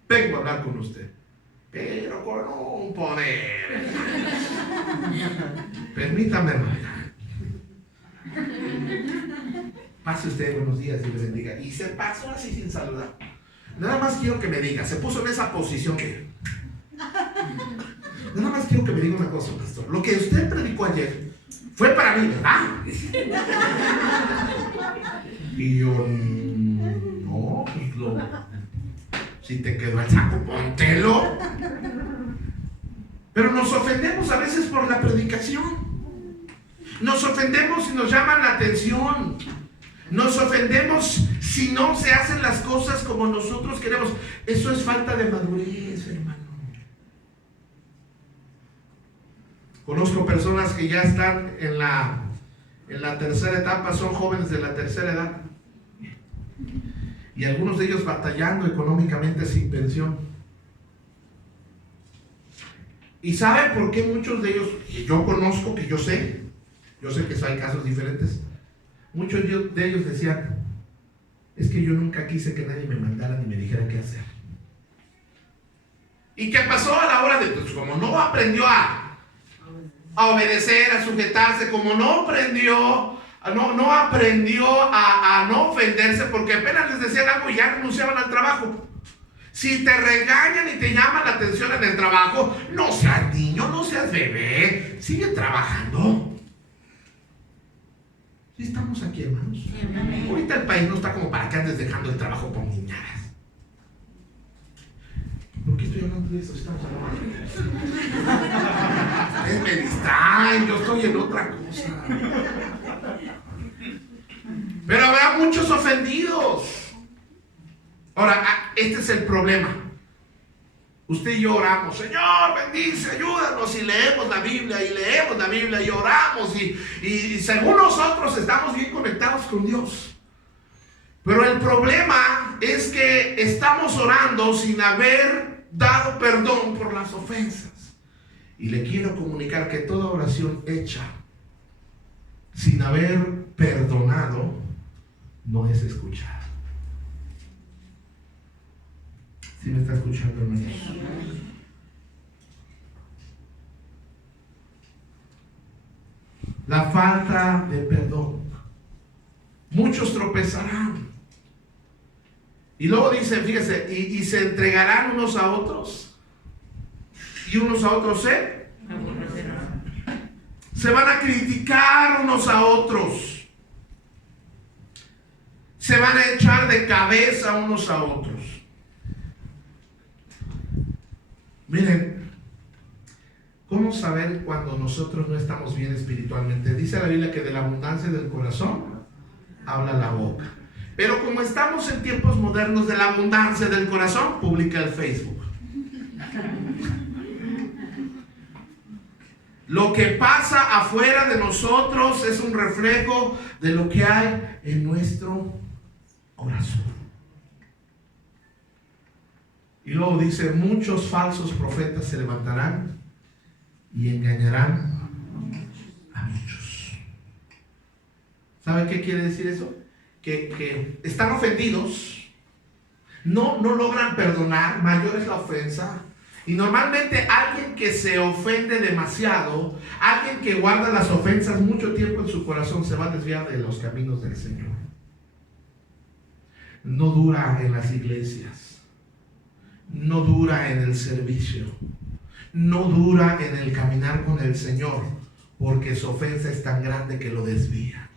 Vengo a hablar con usted. Pero con un poder. Permítame, hermana. Pase usted, buenos días, y le bendiga. Y se pasó así sin saludar. Nada más quiero que me diga, se puso en esa posición que... Nada más quiero que me diga una cosa, pastor. Lo que usted predicó ayer fue para mí, ¿verdad? Y yo, no, pues si te quedó el saco, póntelo. Pero nos ofendemos a veces por la predicación. Nos ofendemos si nos llaman la atención. Nos ofendemos si no se hacen las cosas como nosotros queremos. Eso es falta de madurez, hermano. Conozco personas que ya están en la tercera etapa, son jóvenes de la tercera edad. Y algunos de ellos batallando económicamente sin pensión. ¿Y sabe por qué muchos de ellos, que yo conozco, que yo sé que hay casos diferentes, muchos de ellos decían, es que yo nunca quise que nadie me mandara ni me dijera qué hacer? ¿Y qué pasó a la hora de, pues como no aprendió a obedecer, a sujetarse, como no aprendió a no ofenderse, porque apenas les decían algo y ya renunciaban al trabajo? Si te regañan y te llaman la atención en el trabajo, no seas niño, no seas bebé, sigue trabajando. ¿Sí estamos aquí, hermanos? Sí, amén. Ahorita el país no está como para que andes dejando el trabajo por niñadas. ¿Por qué estoy hablando de esto? Estamos hablando. Ustedes me distraen, yo estoy en otra cosa. Pero habrá muchos ofendidos. Ahora, este es el problema. Usted y yo oramos, Señor, bendice, ayúdanos, y leemos la Biblia, y oramos, y según nosotros estamos bien conectados con Dios. Pero el problema es que estamos orando sin haber dado perdón por las ofensas. Y le quiero comunicar que toda oración hecha sin haber perdonado no es escuchada. ¿Sí me está escuchando, hermanos? La falta de perdón. Muchos tropezarán. Y luego dice, fíjese, y se entregarán unos a otros. Y unos a otros se van a criticar unos a otros. Se van a echar de cabeza unos a otros. Miren, ¿cómo saber cuando nosotros no estamos bien espiritualmente? Dice la Biblia que de la abundancia del corazón habla la boca. Pero como estamos en tiempos modernos de la abundancia del corazón, publica el Facebook. Lo que pasa afuera de nosotros es un reflejo de lo que hay en nuestro corazón. Y luego dice, muchos falsos profetas se levantarán y engañarán a muchos. ¿Sabe qué quiere decir eso? Que están ofendidos, no logran perdonar, mayor es la ofensa. Y normalmente alguien que se ofende demasiado, alguien que guarda las ofensas mucho tiempo en su corazón, se va a desviar de los caminos del Señor. No dura en las iglesias, no dura en el servicio, no dura en el caminar con el Señor, porque su ofensa es tan grande que lo desvía.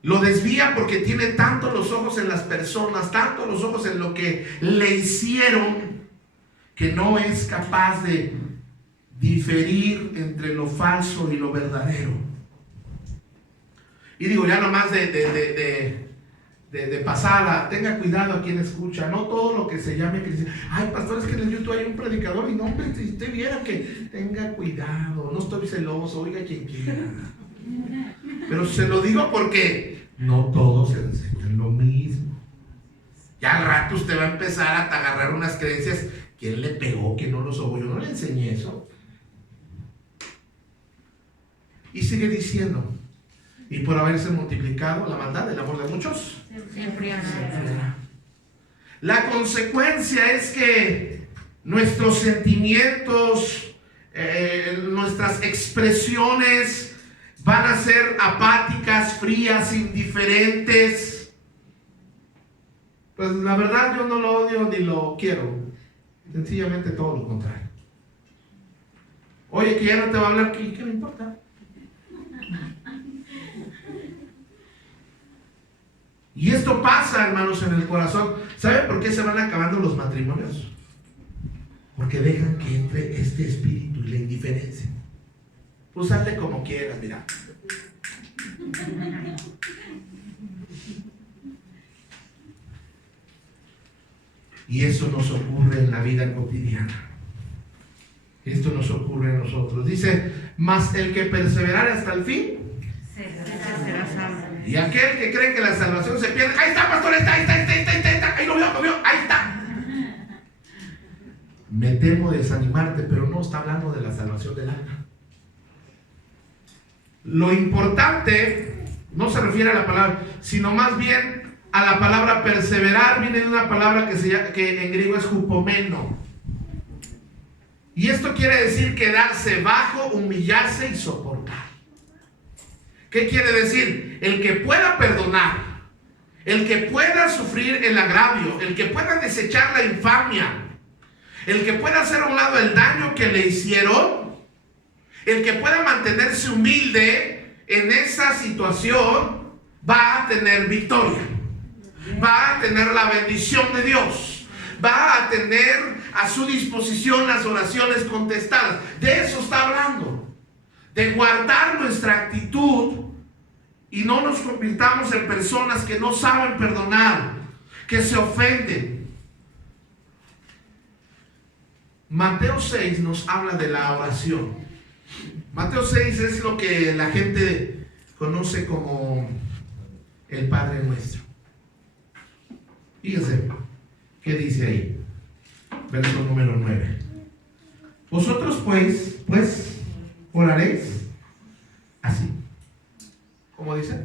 Lo desvía porque tiene tanto los ojos en las personas, tanto los ojos en lo que le hicieron, que no es capaz de diferir entre lo falso y lo verdadero. Y digo, ya nomás de pasada, tenga cuidado a quien escucha, no todo lo que se llame que dice, ay pastor, es que en el YouTube hay un predicador, y no, hombre, si usted viera que tenga cuidado, no estoy celoso, oiga quien quiera. Pero se lo digo porque no todos enseñan lo mismo. Ya al rato usted va a empezar a agarrar unas creencias. ¿Quién le pegó? ¿Quién no lo sobó? Yo no le enseñé eso. Y sigue diciendo, y por haberse multiplicado la maldad, el amor de muchos se enfriará. La consecuencia es que nuestros sentimientos, nuestras expresiones van a ser apáticas, frías, indiferentes. Pues la verdad yo no lo odio ni lo quiero. Sencillamente todo lo contrario. Oye, que ya no te va a hablar, ¿qué me importa? Y esto pasa, hermanos, en el corazón. ¿Saben por qué se van acabando los matrimonios? Porque dejan que entre este espíritu y la indiferencia. Pues hazle como quieras, mira. Y eso nos ocurre en la vida cotidiana. Esto nos ocurre a nosotros. Dice, mas el que perseverare hasta el fin será salvo. Y aquel que cree que la salvación se pierde, ahí está, pastor, ahí está, ahí lo vio, ahí está. Me temo desanimarte, pero no está hablando de la salvación del alma. Lo importante no se refiere a la palabra, sino más bien a la palabra perseverar. Viene de una palabra que en griego es hupomeno. Y esto quiere decir quedarse bajo, humillarse y soportar. ¿Qué quiere decir? El que pueda perdonar, el que pueda sufrir el agravio, el que pueda desechar la infamia, el que pueda hacer a un lado el daño que le hicieron, el que pueda mantenerse humilde en esa situación, va a tener victoria, va a tener la bendición de Dios, va a tener a su disposición las oraciones contestadas. De eso está hablando, de guardar nuestra actitud y no nos convirtamos en personas que no saben perdonar, que se ofenden. Mateo 6 nos habla de la oración. Mateo 6 es lo que la gente conoce como el Padre Nuestro. Fíjense qué dice ahí, verso número 9. Vosotros pues oraréis así. ¿Cómo dice?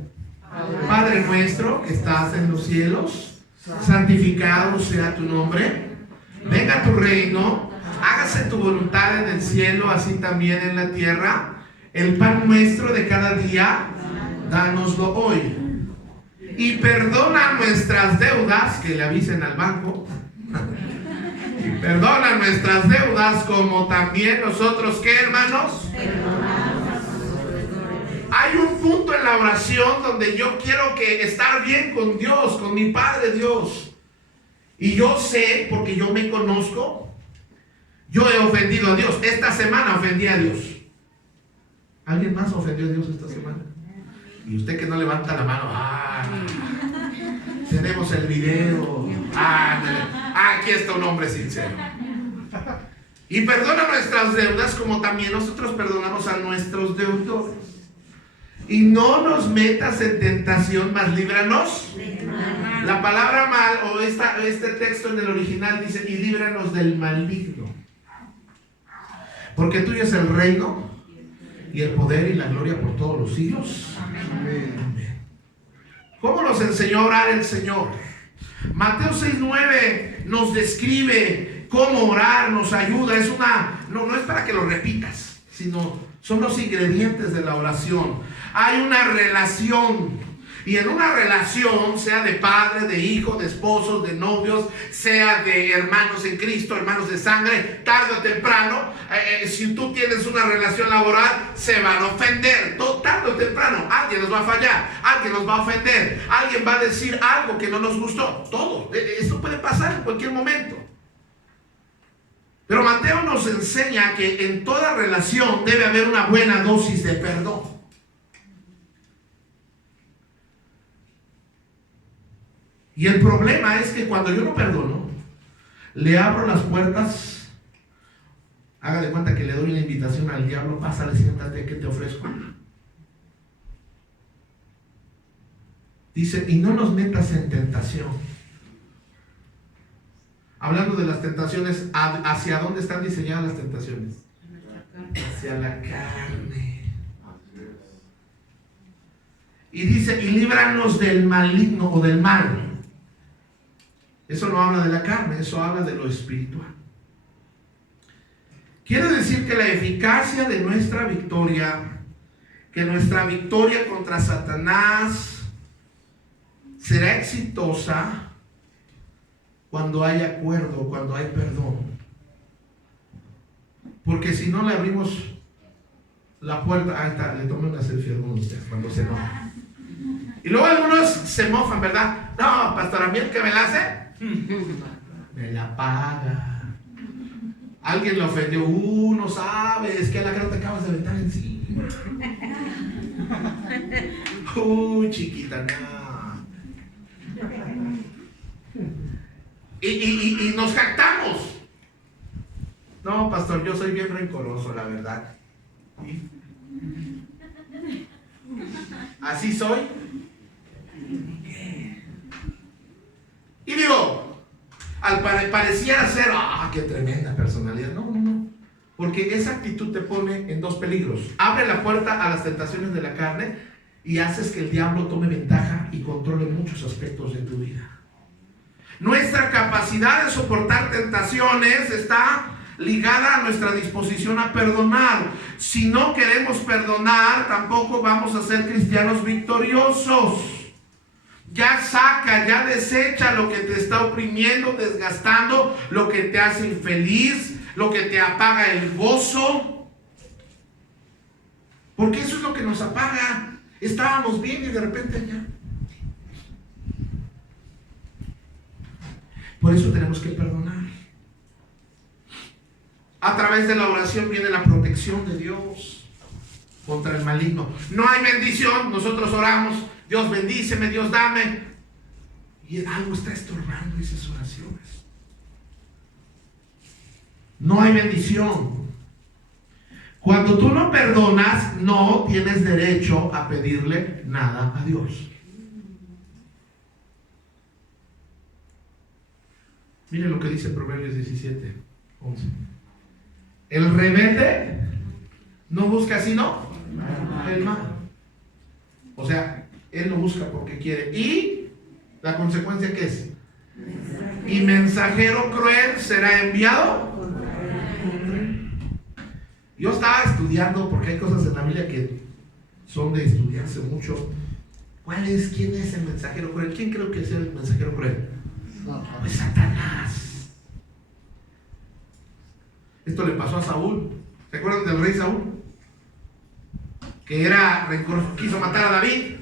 Padre nuestro que estás en los cielos, santificado sea tu nombre, venga tu reino, hágase tu voluntad en el cielo, así también en la tierra. El pan nuestro de cada día, dánoslo hoy. Y perdona nuestras deudas, que le avisen al banco. Y perdona nuestras deudas como también nosotros, ¿qué, hermanos? Hay un punto en la oración donde yo quiero estar bien con Dios, con mi Padre Dios. Y yo sé, porque yo me conozco, yo he ofendido a Dios. Esta semana ofendí a Dios. ¿Alguien más ofendió a Dios esta semana? Y usted que no levanta la mano, tenemos el video. Aquí está un hombre sincero. Y perdona nuestras deudas como también nosotros perdonamos a nuestros deudores. Y no nos metas en tentación, mas líbranos. La palabra mal, o este texto en el original dice, y líbranos del maligno. Porque tuyo es el reino, y el poder y la gloria por todos los siglos. Amén. ¿Cómo nos enseñó a orar el Señor? Mateo 6:9 nos describe cómo orar, nos ayuda. No es para que lo repitas, sino son los ingredientes de la oración. Hay una relación, y en una relación, sea de padre, de hijo, de esposos, de novios, sea de hermanos en Cristo, hermanos de sangre, tarde o temprano, si tú tienes una relación laboral, se van a ofender. Tarde o temprano, alguien nos va a fallar, alguien nos va a ofender, alguien va a decir algo que no nos gustó. Todo, esto puede pasar en cualquier momento. Pero Mateo nos enseña que en toda relación debe haber una buena dosis de perdón. Y el problema es que cuando yo no perdono, le abro las puertas. Haga de cuenta que le doy una invitación al diablo. Pásale, siéntate, ¿qué te ofrezco? Dice, y no nos metas en tentación. Hablando de las tentaciones, ¿hacia dónde están diseñadas las tentaciones? Hacia la carne. Y dice, y líbranos del maligno o del mal. Eso no habla de la carne, eso habla de lo espiritual. Quiere decir que la eficacia de nuestra victoria, que nuestra victoria contra Satanás será exitosa cuando hay acuerdo, cuando hay perdón. Porque si no le abrimos la puerta, ahí está, le tomé una selfie a algunos de ustedes cuando se enojan. Y luego algunos se mofan, ¿verdad? No, pastor, a mí el que me la hace, me la paga. Alguien le ofendió, no sabes, que a la cara te acabas de aventar encima. Chiquita, no. Y nos jactamos. No, pastor, yo soy bien rencoroso, la verdad. ¿Sí? Así soy. Y digo, pareciera ser, qué tremenda personalidad. No. Porque esa actitud te pone en dos peligros. Abre la puerta a las tentaciones de la carne y haces que el diablo tome ventaja y controle muchos aspectos de tu vida. Nuestra capacidad de soportar tentaciones está ligada a nuestra disposición a perdonar. Si no queremos perdonar, tampoco vamos a ser cristianos victoriosos. Ya saca, ya desecha lo que te está oprimiendo, desgastando, lo que te hace infeliz, lo que te apaga el gozo. Porque eso es lo que nos apaga. Estábamos bien y de repente ya. Por eso tenemos que perdonar. A través de la oración viene la protección de Dios contra el maligno. No hay bendición, nosotros oramos, Dios bendíceme, Dios dame. Y algo está estorbando esas oraciones. No hay bendición. Cuando tú no perdonas, no tienes derecho a pedirle nada a Dios. Miren lo que dice Proverbios 17, 11. El rebelde no busca sino el mal. O sea, él lo busca porque quiere. ¿Y la consecuencia qué es? Y mensajero cruel será enviado. Yo estaba estudiando, porque hay cosas en la Biblia que son de estudiarse mucho. ¿Quién es el mensajero cruel? ¿Quién creo que es el mensajero cruel? Pues Satanás. Esto le pasó a Saúl. ¿Se acuerdan del rey Saúl? Que era rencoroso, quiso matar a David.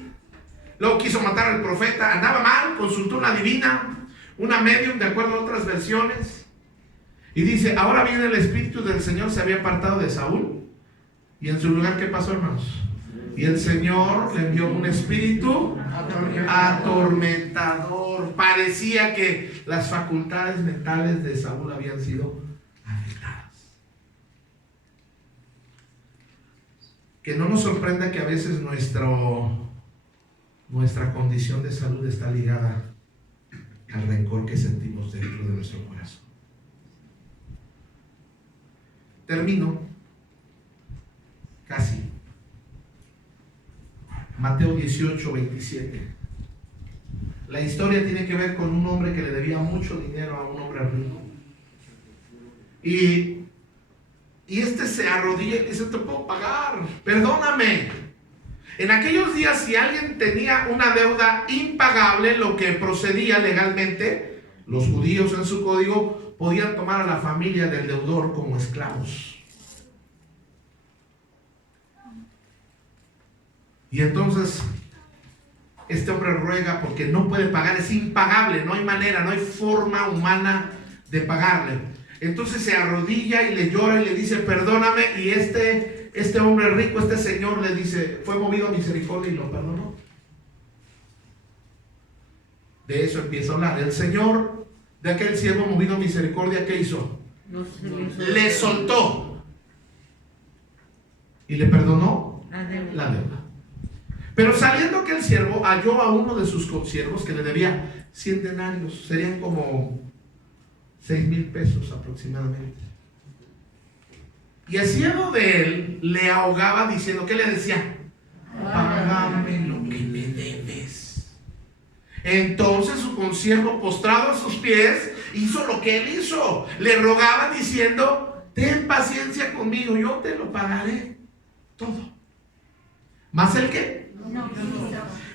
Luego quiso matar al profeta. Andaba mal, consultó una divina, una medium, de acuerdo a otras versiones. Y dice, ahora viene el espíritu del Señor, se había apartado de Saúl. Y en su lugar, ¿qué pasó, hermanos? Y el Señor le envió un espíritu atormentador. Parecía que las facultades mentales de Saúl habían sido afectadas. que no nos sorprenda que a veces nuestra condición de salud está ligada al rencor que sentimos dentro de nuestro corazón. Termino casi. Mateo 18, 27. La historia tiene que ver con un hombre que le debía mucho dinero a un hombre rico. Y este se arrodilla y dice: te puedo pagar, perdóname. En aquellos días, si alguien tenía una deuda impagable, lo que procedía legalmente, los judíos en su código podían tomar a la familia del deudor como esclavos. Y entonces este hombre ruega porque no puede pagar, es impagable, no hay manera, no hay forma humana de pagarle. Entonces se arrodilla y le llora y le dice: perdóname. Y este hombre rico, este señor, le dice, fue movido a misericordia y lo perdonó. De eso empieza a hablar. El Señor de aquel siervo movido a misericordia, ¿qué hizo? Le soltó y le perdonó la deuda. Pero saliendo aquel siervo, halló a uno de sus consiervos que le debía 100 denarios, serían como 6,000 pesos aproximadamente. Y el siervo de él le ahogaba diciendo, ¿qué le decía? Págame lo que me debes. Entonces su consiervo, postrado a sus pies, hizo lo que él hizo. Le rogaba diciendo: ten paciencia conmigo, yo te lo pagaré todo. ¿Más el qué? No.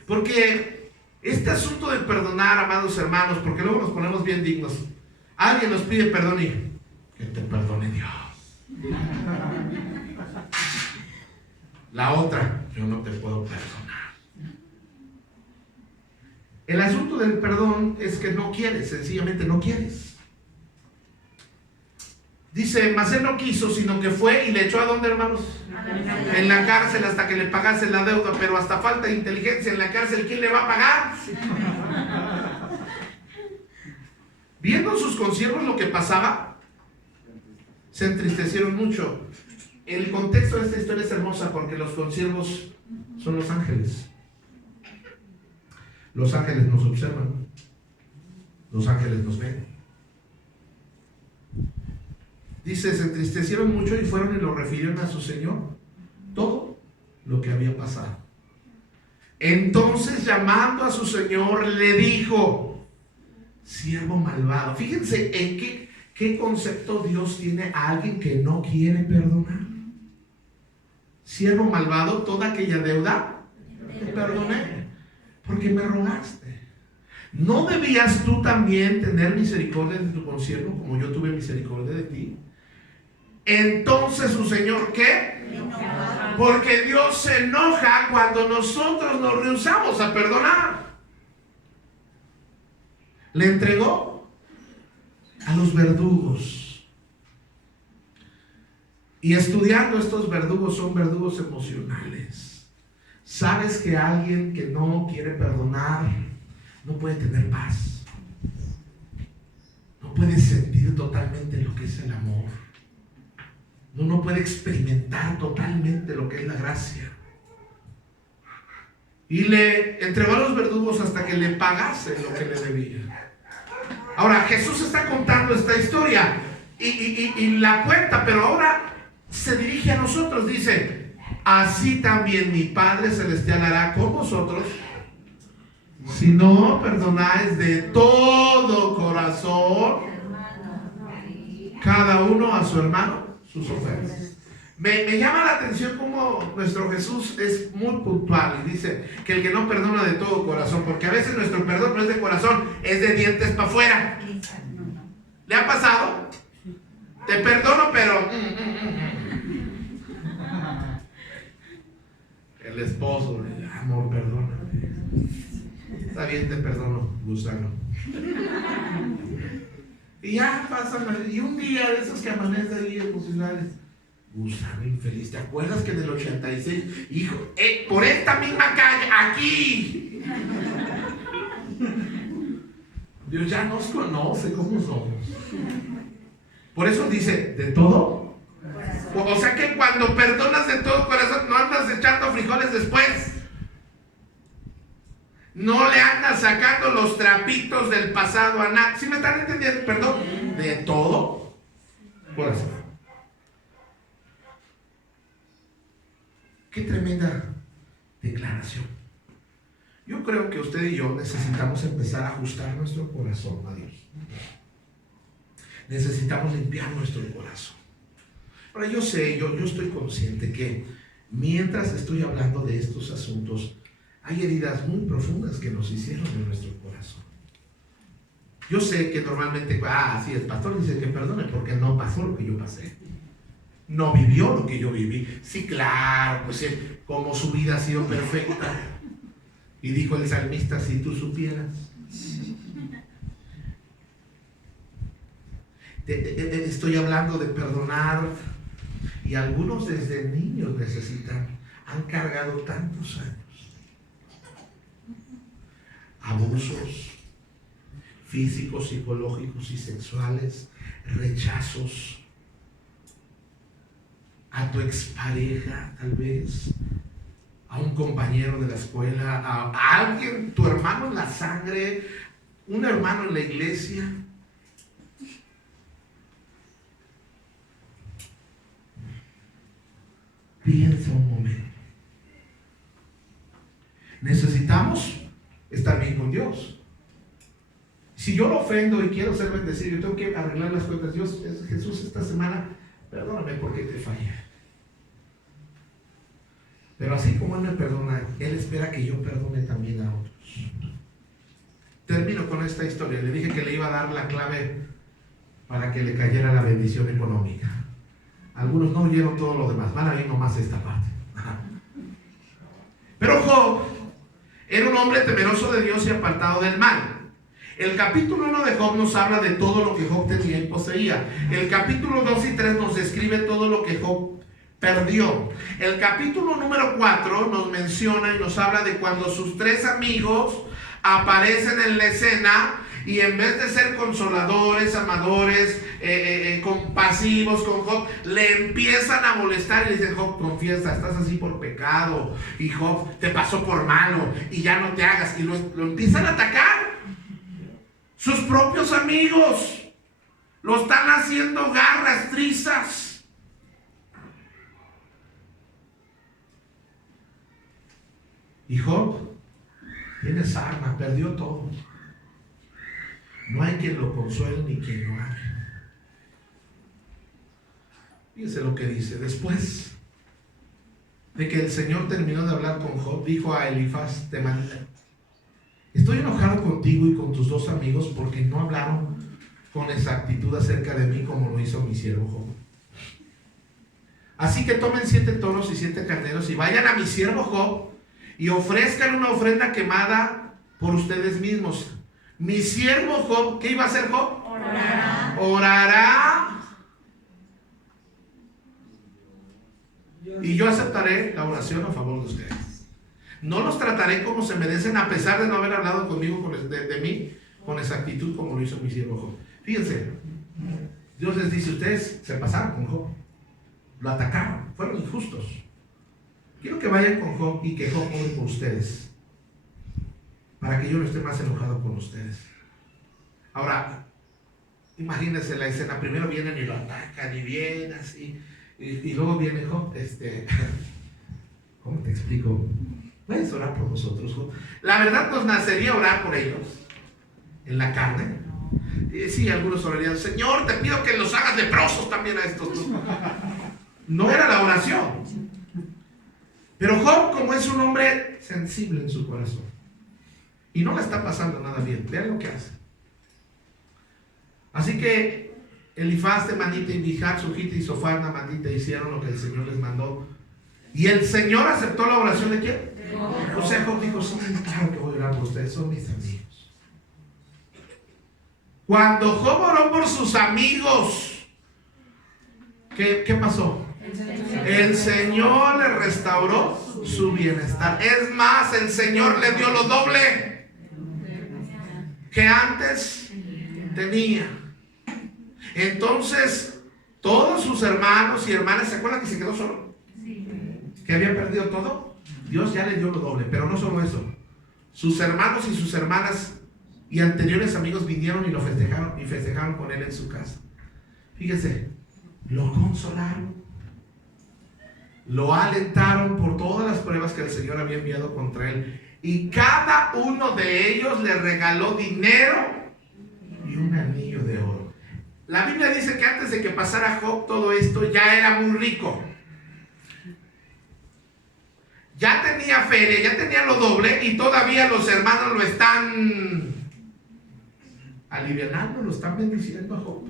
Porque este asunto de perdonar, amados hermanos, porque luego nos ponemos bien dignos. Alguien nos pide perdón y que te perdone Dios. La otra, yo no te puedo perdonar. El asunto del perdón es que no quieres, sencillamente no quieres. Dice, mas él no quiso, sino que fue y le echó ¿a dónde, hermanos? En la cárcel hasta que le pagase la deuda. Pero hasta falta de inteligencia en la cárcel, ¿quién le va a pagar? Viendo sus consiervos lo que pasaba, se entristecieron mucho. El contexto de esta historia es hermosa porque los consiervos son los ángeles. Los ángeles nos observan. Los ángeles nos ven. Dice, se entristecieron mucho y fueron y lo refirieron a su señor todo lo que había pasado. Entonces, llamando a su señor, le dijo: siervo malvado. Fíjense en qué concepto Dios tiene a alguien que no quiere perdonar. Siervo malvado, toda aquella deuda te perdoné porque me rogaste. ¿No debías tú también tener misericordia de tu consiervo como yo tuve misericordia de ti? Entonces su señor, ¿qué? Porque Dios se enoja cuando nosotros nos rehusamos a perdonar. Le entregó a los verdugos. Y estudiando, estos verdugos son verdugos emocionales. Sabes que alguien que no quiere perdonar no puede tener paz. No puede sentir totalmente lo que es el amor. No puede experimentar totalmente lo que es la gracia. Y le entregó a los verdugos hasta que le pagase lo que le debía. Ahora, Jesús está contando esta historia y la cuenta, pero ahora se dirige a nosotros. Dice: así también mi Padre Celestial hará con vosotros si no perdonáis de todo corazón cada uno a su hermano sus ofensas. Me llama la atención cómo nuestro Jesús es muy puntual y dice que el que no perdona de todo corazón, porque a veces nuestro perdón no es de corazón, es de dientes para afuera. ¿Le ha pasado? Te perdono, pero el esposo, amor, perdóname. Está bien, te perdono, gusano. Y ya pasan, y un día de esos que amanece ahí emocionales, gusano infeliz, ¿te acuerdas que en el 86, hijo, por esta misma calle, aquí? Dios ya nos conoce cómo somos. Por eso dice, de todo O sea que cuando perdonas de todo corazón, no andas echando frijoles después. No le andas sacando los trapitos del pasado a nadie. ¿Sí me están entendiendo? Perdón. De todo corazón. Qué tremenda declaración. Yo creo que usted y yo necesitamos empezar a ajustar nuestro corazón a Dios. Necesitamos limpiar nuestro corazón. Ahora yo sé, yo estoy consciente que mientras estoy hablando de estos asuntos, hay heridas muy profundas que nos hicieron en nuestro corazón. Yo sé que normalmente, sí, el pastor dice que perdone porque no pasó lo que yo pasé. No vivió lo que yo viví. Sí, claro, pues como su vida ha sido perfecta. Y dijo el salmista, si tú supieras. Estoy hablando de perdonar. Y algunos desde niños han cargado tantos años. Abusos físicos, psicológicos y sexuales, rechazos a tu expareja, tal vez, a un compañero de la escuela, a alguien, tu hermano en la sangre, un hermano en la iglesia. Piensa un momento. Necesitamos estar bien con Dios. Si yo lo ofendo y quiero ser bendecido, yo tengo que arreglar las cuentas. Dios, Jesús, esta semana, perdóname porque te fallé. Pero así como Él me perdona, Él espera que yo perdone también a otros. Termino con esta historia. Le dije que le iba a dar la clave para que le cayera la bendición económica. Algunos no oyeron todo lo demás, van a ver nomás esta parte. Pero Job era un hombre temeroso de Dios y apartado del mal. El capítulo 1 de Job nos habla de todo lo que Job tenía y poseía. El capítulo 2 y 3 nos describe todo lo que Job perdió. El capítulo número 4 nos menciona y nos habla de cuando sus 3 amigos aparecen en la escena y en vez de ser consoladores, amadores, compasivos con Job, le empiezan a molestar y le dicen: Job, confiesa, estás así por pecado, y Job, te pasó por malo y ya no te hagas, y lo empiezan a atacar. Sus propios amigos lo están haciendo garras, trizas. Y Job tiene sarna, perdió todo. No hay quien lo consuele ni quien lo ame. Fíjense lo que dice. Después de que el Señor terminó de hablar con Job, dijo a Elifaz Temanita: estoy enojado contigo y con tus 2 amigos porque no hablaron con exactitud acerca de mí como lo hizo mi siervo Job. Así que tomen 7 toros y 7 carneros y vayan a mi siervo Job y ofrezcan una ofrenda quemada por ustedes mismos. Mi siervo Job, ¿qué iba a hacer Job? Orará. Y yo aceptaré la oración a favor de ustedes. No los trataré como se merecen, a pesar de no haber hablado conmigo de mí con exactitud como lo hizo mi siervo Job. Fíjense, Dios les dice: ustedes se pasaron con Job, lo atacaron, fueron injustos. Quiero que vayan con Job y que Job ore por ustedes, para que yo no esté más enojado con ustedes. Ahora, imagínense la escena. Primero vienen y lo atacan y vienen así, y luego viene Job, ¿cómo te explico? ¿Puedes orar por nosotros, Job? La verdad nos nacería orar por ellos en la carne. Sí, algunos orarían: Señor, te pido que los hagas leprosos también a estos. No era la oración. Pero Job, como es un hombre sensible en su corazón y no le está pasando nada bien, vean lo que hace. Así que Elifaz Temanita y Bildad Sujita y Zophar Naamatita hicieron lo que el Señor les mandó. Y el Señor aceptó la oración de ¿quién? O sea, Job dijo: sí, claro que voy a orar por ustedes, son mis amigos. Cuando Job oró por sus amigos, ¿qué pasó? El Señor le restauró su bienestar. Es más, el Señor le dio lo doble que antes tenía. Entonces, Todos sus hermanos y hermanas, ¿se acuerdan que se quedó solo? Sí. Que había perdido todo. Dios ya le dio lo doble, pero no solo eso. Sus hermanos y sus hermanas y anteriores amigos vinieron y lo festejaron con él en su casa. Fíjense, lo consolaron, lo alentaron por todas las pruebas que el Señor había enviado contra él. Y cada uno de ellos le regaló dinero y un anillo de oro. La Biblia dice que antes de que pasara Job todo esto, ya era muy rico. Ya tenía feria, ya tenía lo doble, y todavía los hermanos lo están alivianando, lo están bendiciendo a Job.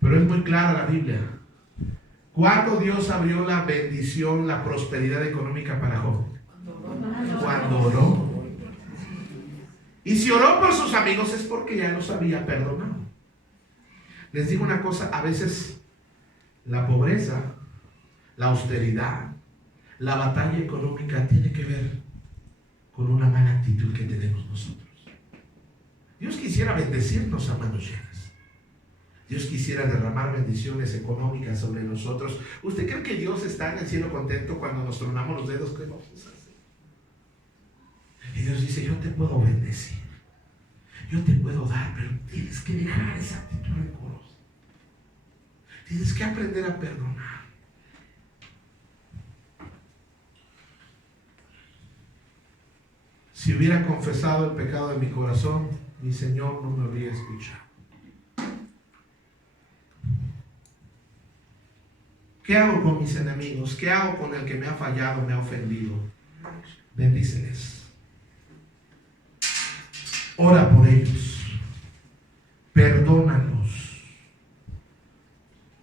Pero es muy clara la Biblia. ¿Cuándo Dios abrió la bendición, la prosperidad económica para Job? Cuando oró. Y si oró por sus amigos es porque ya los había perdonado. Les digo una cosa, a veces la pobreza, la austeridad, la batalla económica tiene que ver con una mala actitud que tenemos nosotros. Dios quisiera bendecirnos a manos llenas. Dios quisiera derramar bendiciones económicas sobre nosotros. ¿Usted cree que Dios está en el cielo contento cuando nos tronamos los dedos? ¿Qué vamos a hacer? Y Dios dice, yo te puedo bendecir, yo te puedo dar, pero tienes que dejar esa actitud rencorosa. Tienes que aprender a perdonar. Si hubiera confesado el pecado de mi corazón, mi Señor no me habría escuchado. ¿Qué hago con mis enemigos? ¿Qué hago con el que me ha fallado, me ha ofendido? Bendíceles. Ora por ellos. Perdónalos.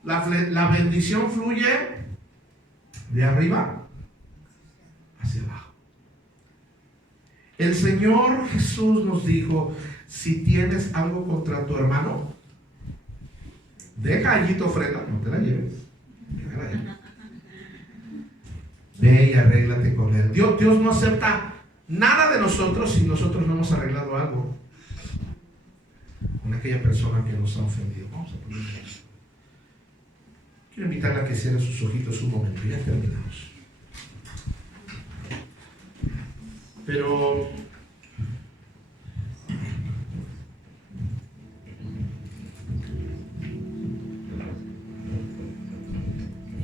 La bendición fluye de arriba hacia abajo. El Señor Jesús nos dijo, si tienes algo contra tu hermano, deja allí tu ofrenda, no te la lleves. Déjala allá. Ve y arréglate con él. Dios no acepta nada de nosotros si nosotros no hemos arreglado algo con aquella persona que nos ha ofendido. Vamos a ponerlo. Quiero invitarla a que cierre sus ojitos un momento. Ya terminamos. Pero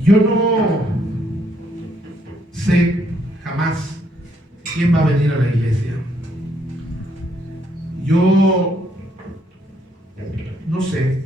yo no sé jamás quién va a venir a la iglesia. Yo no sé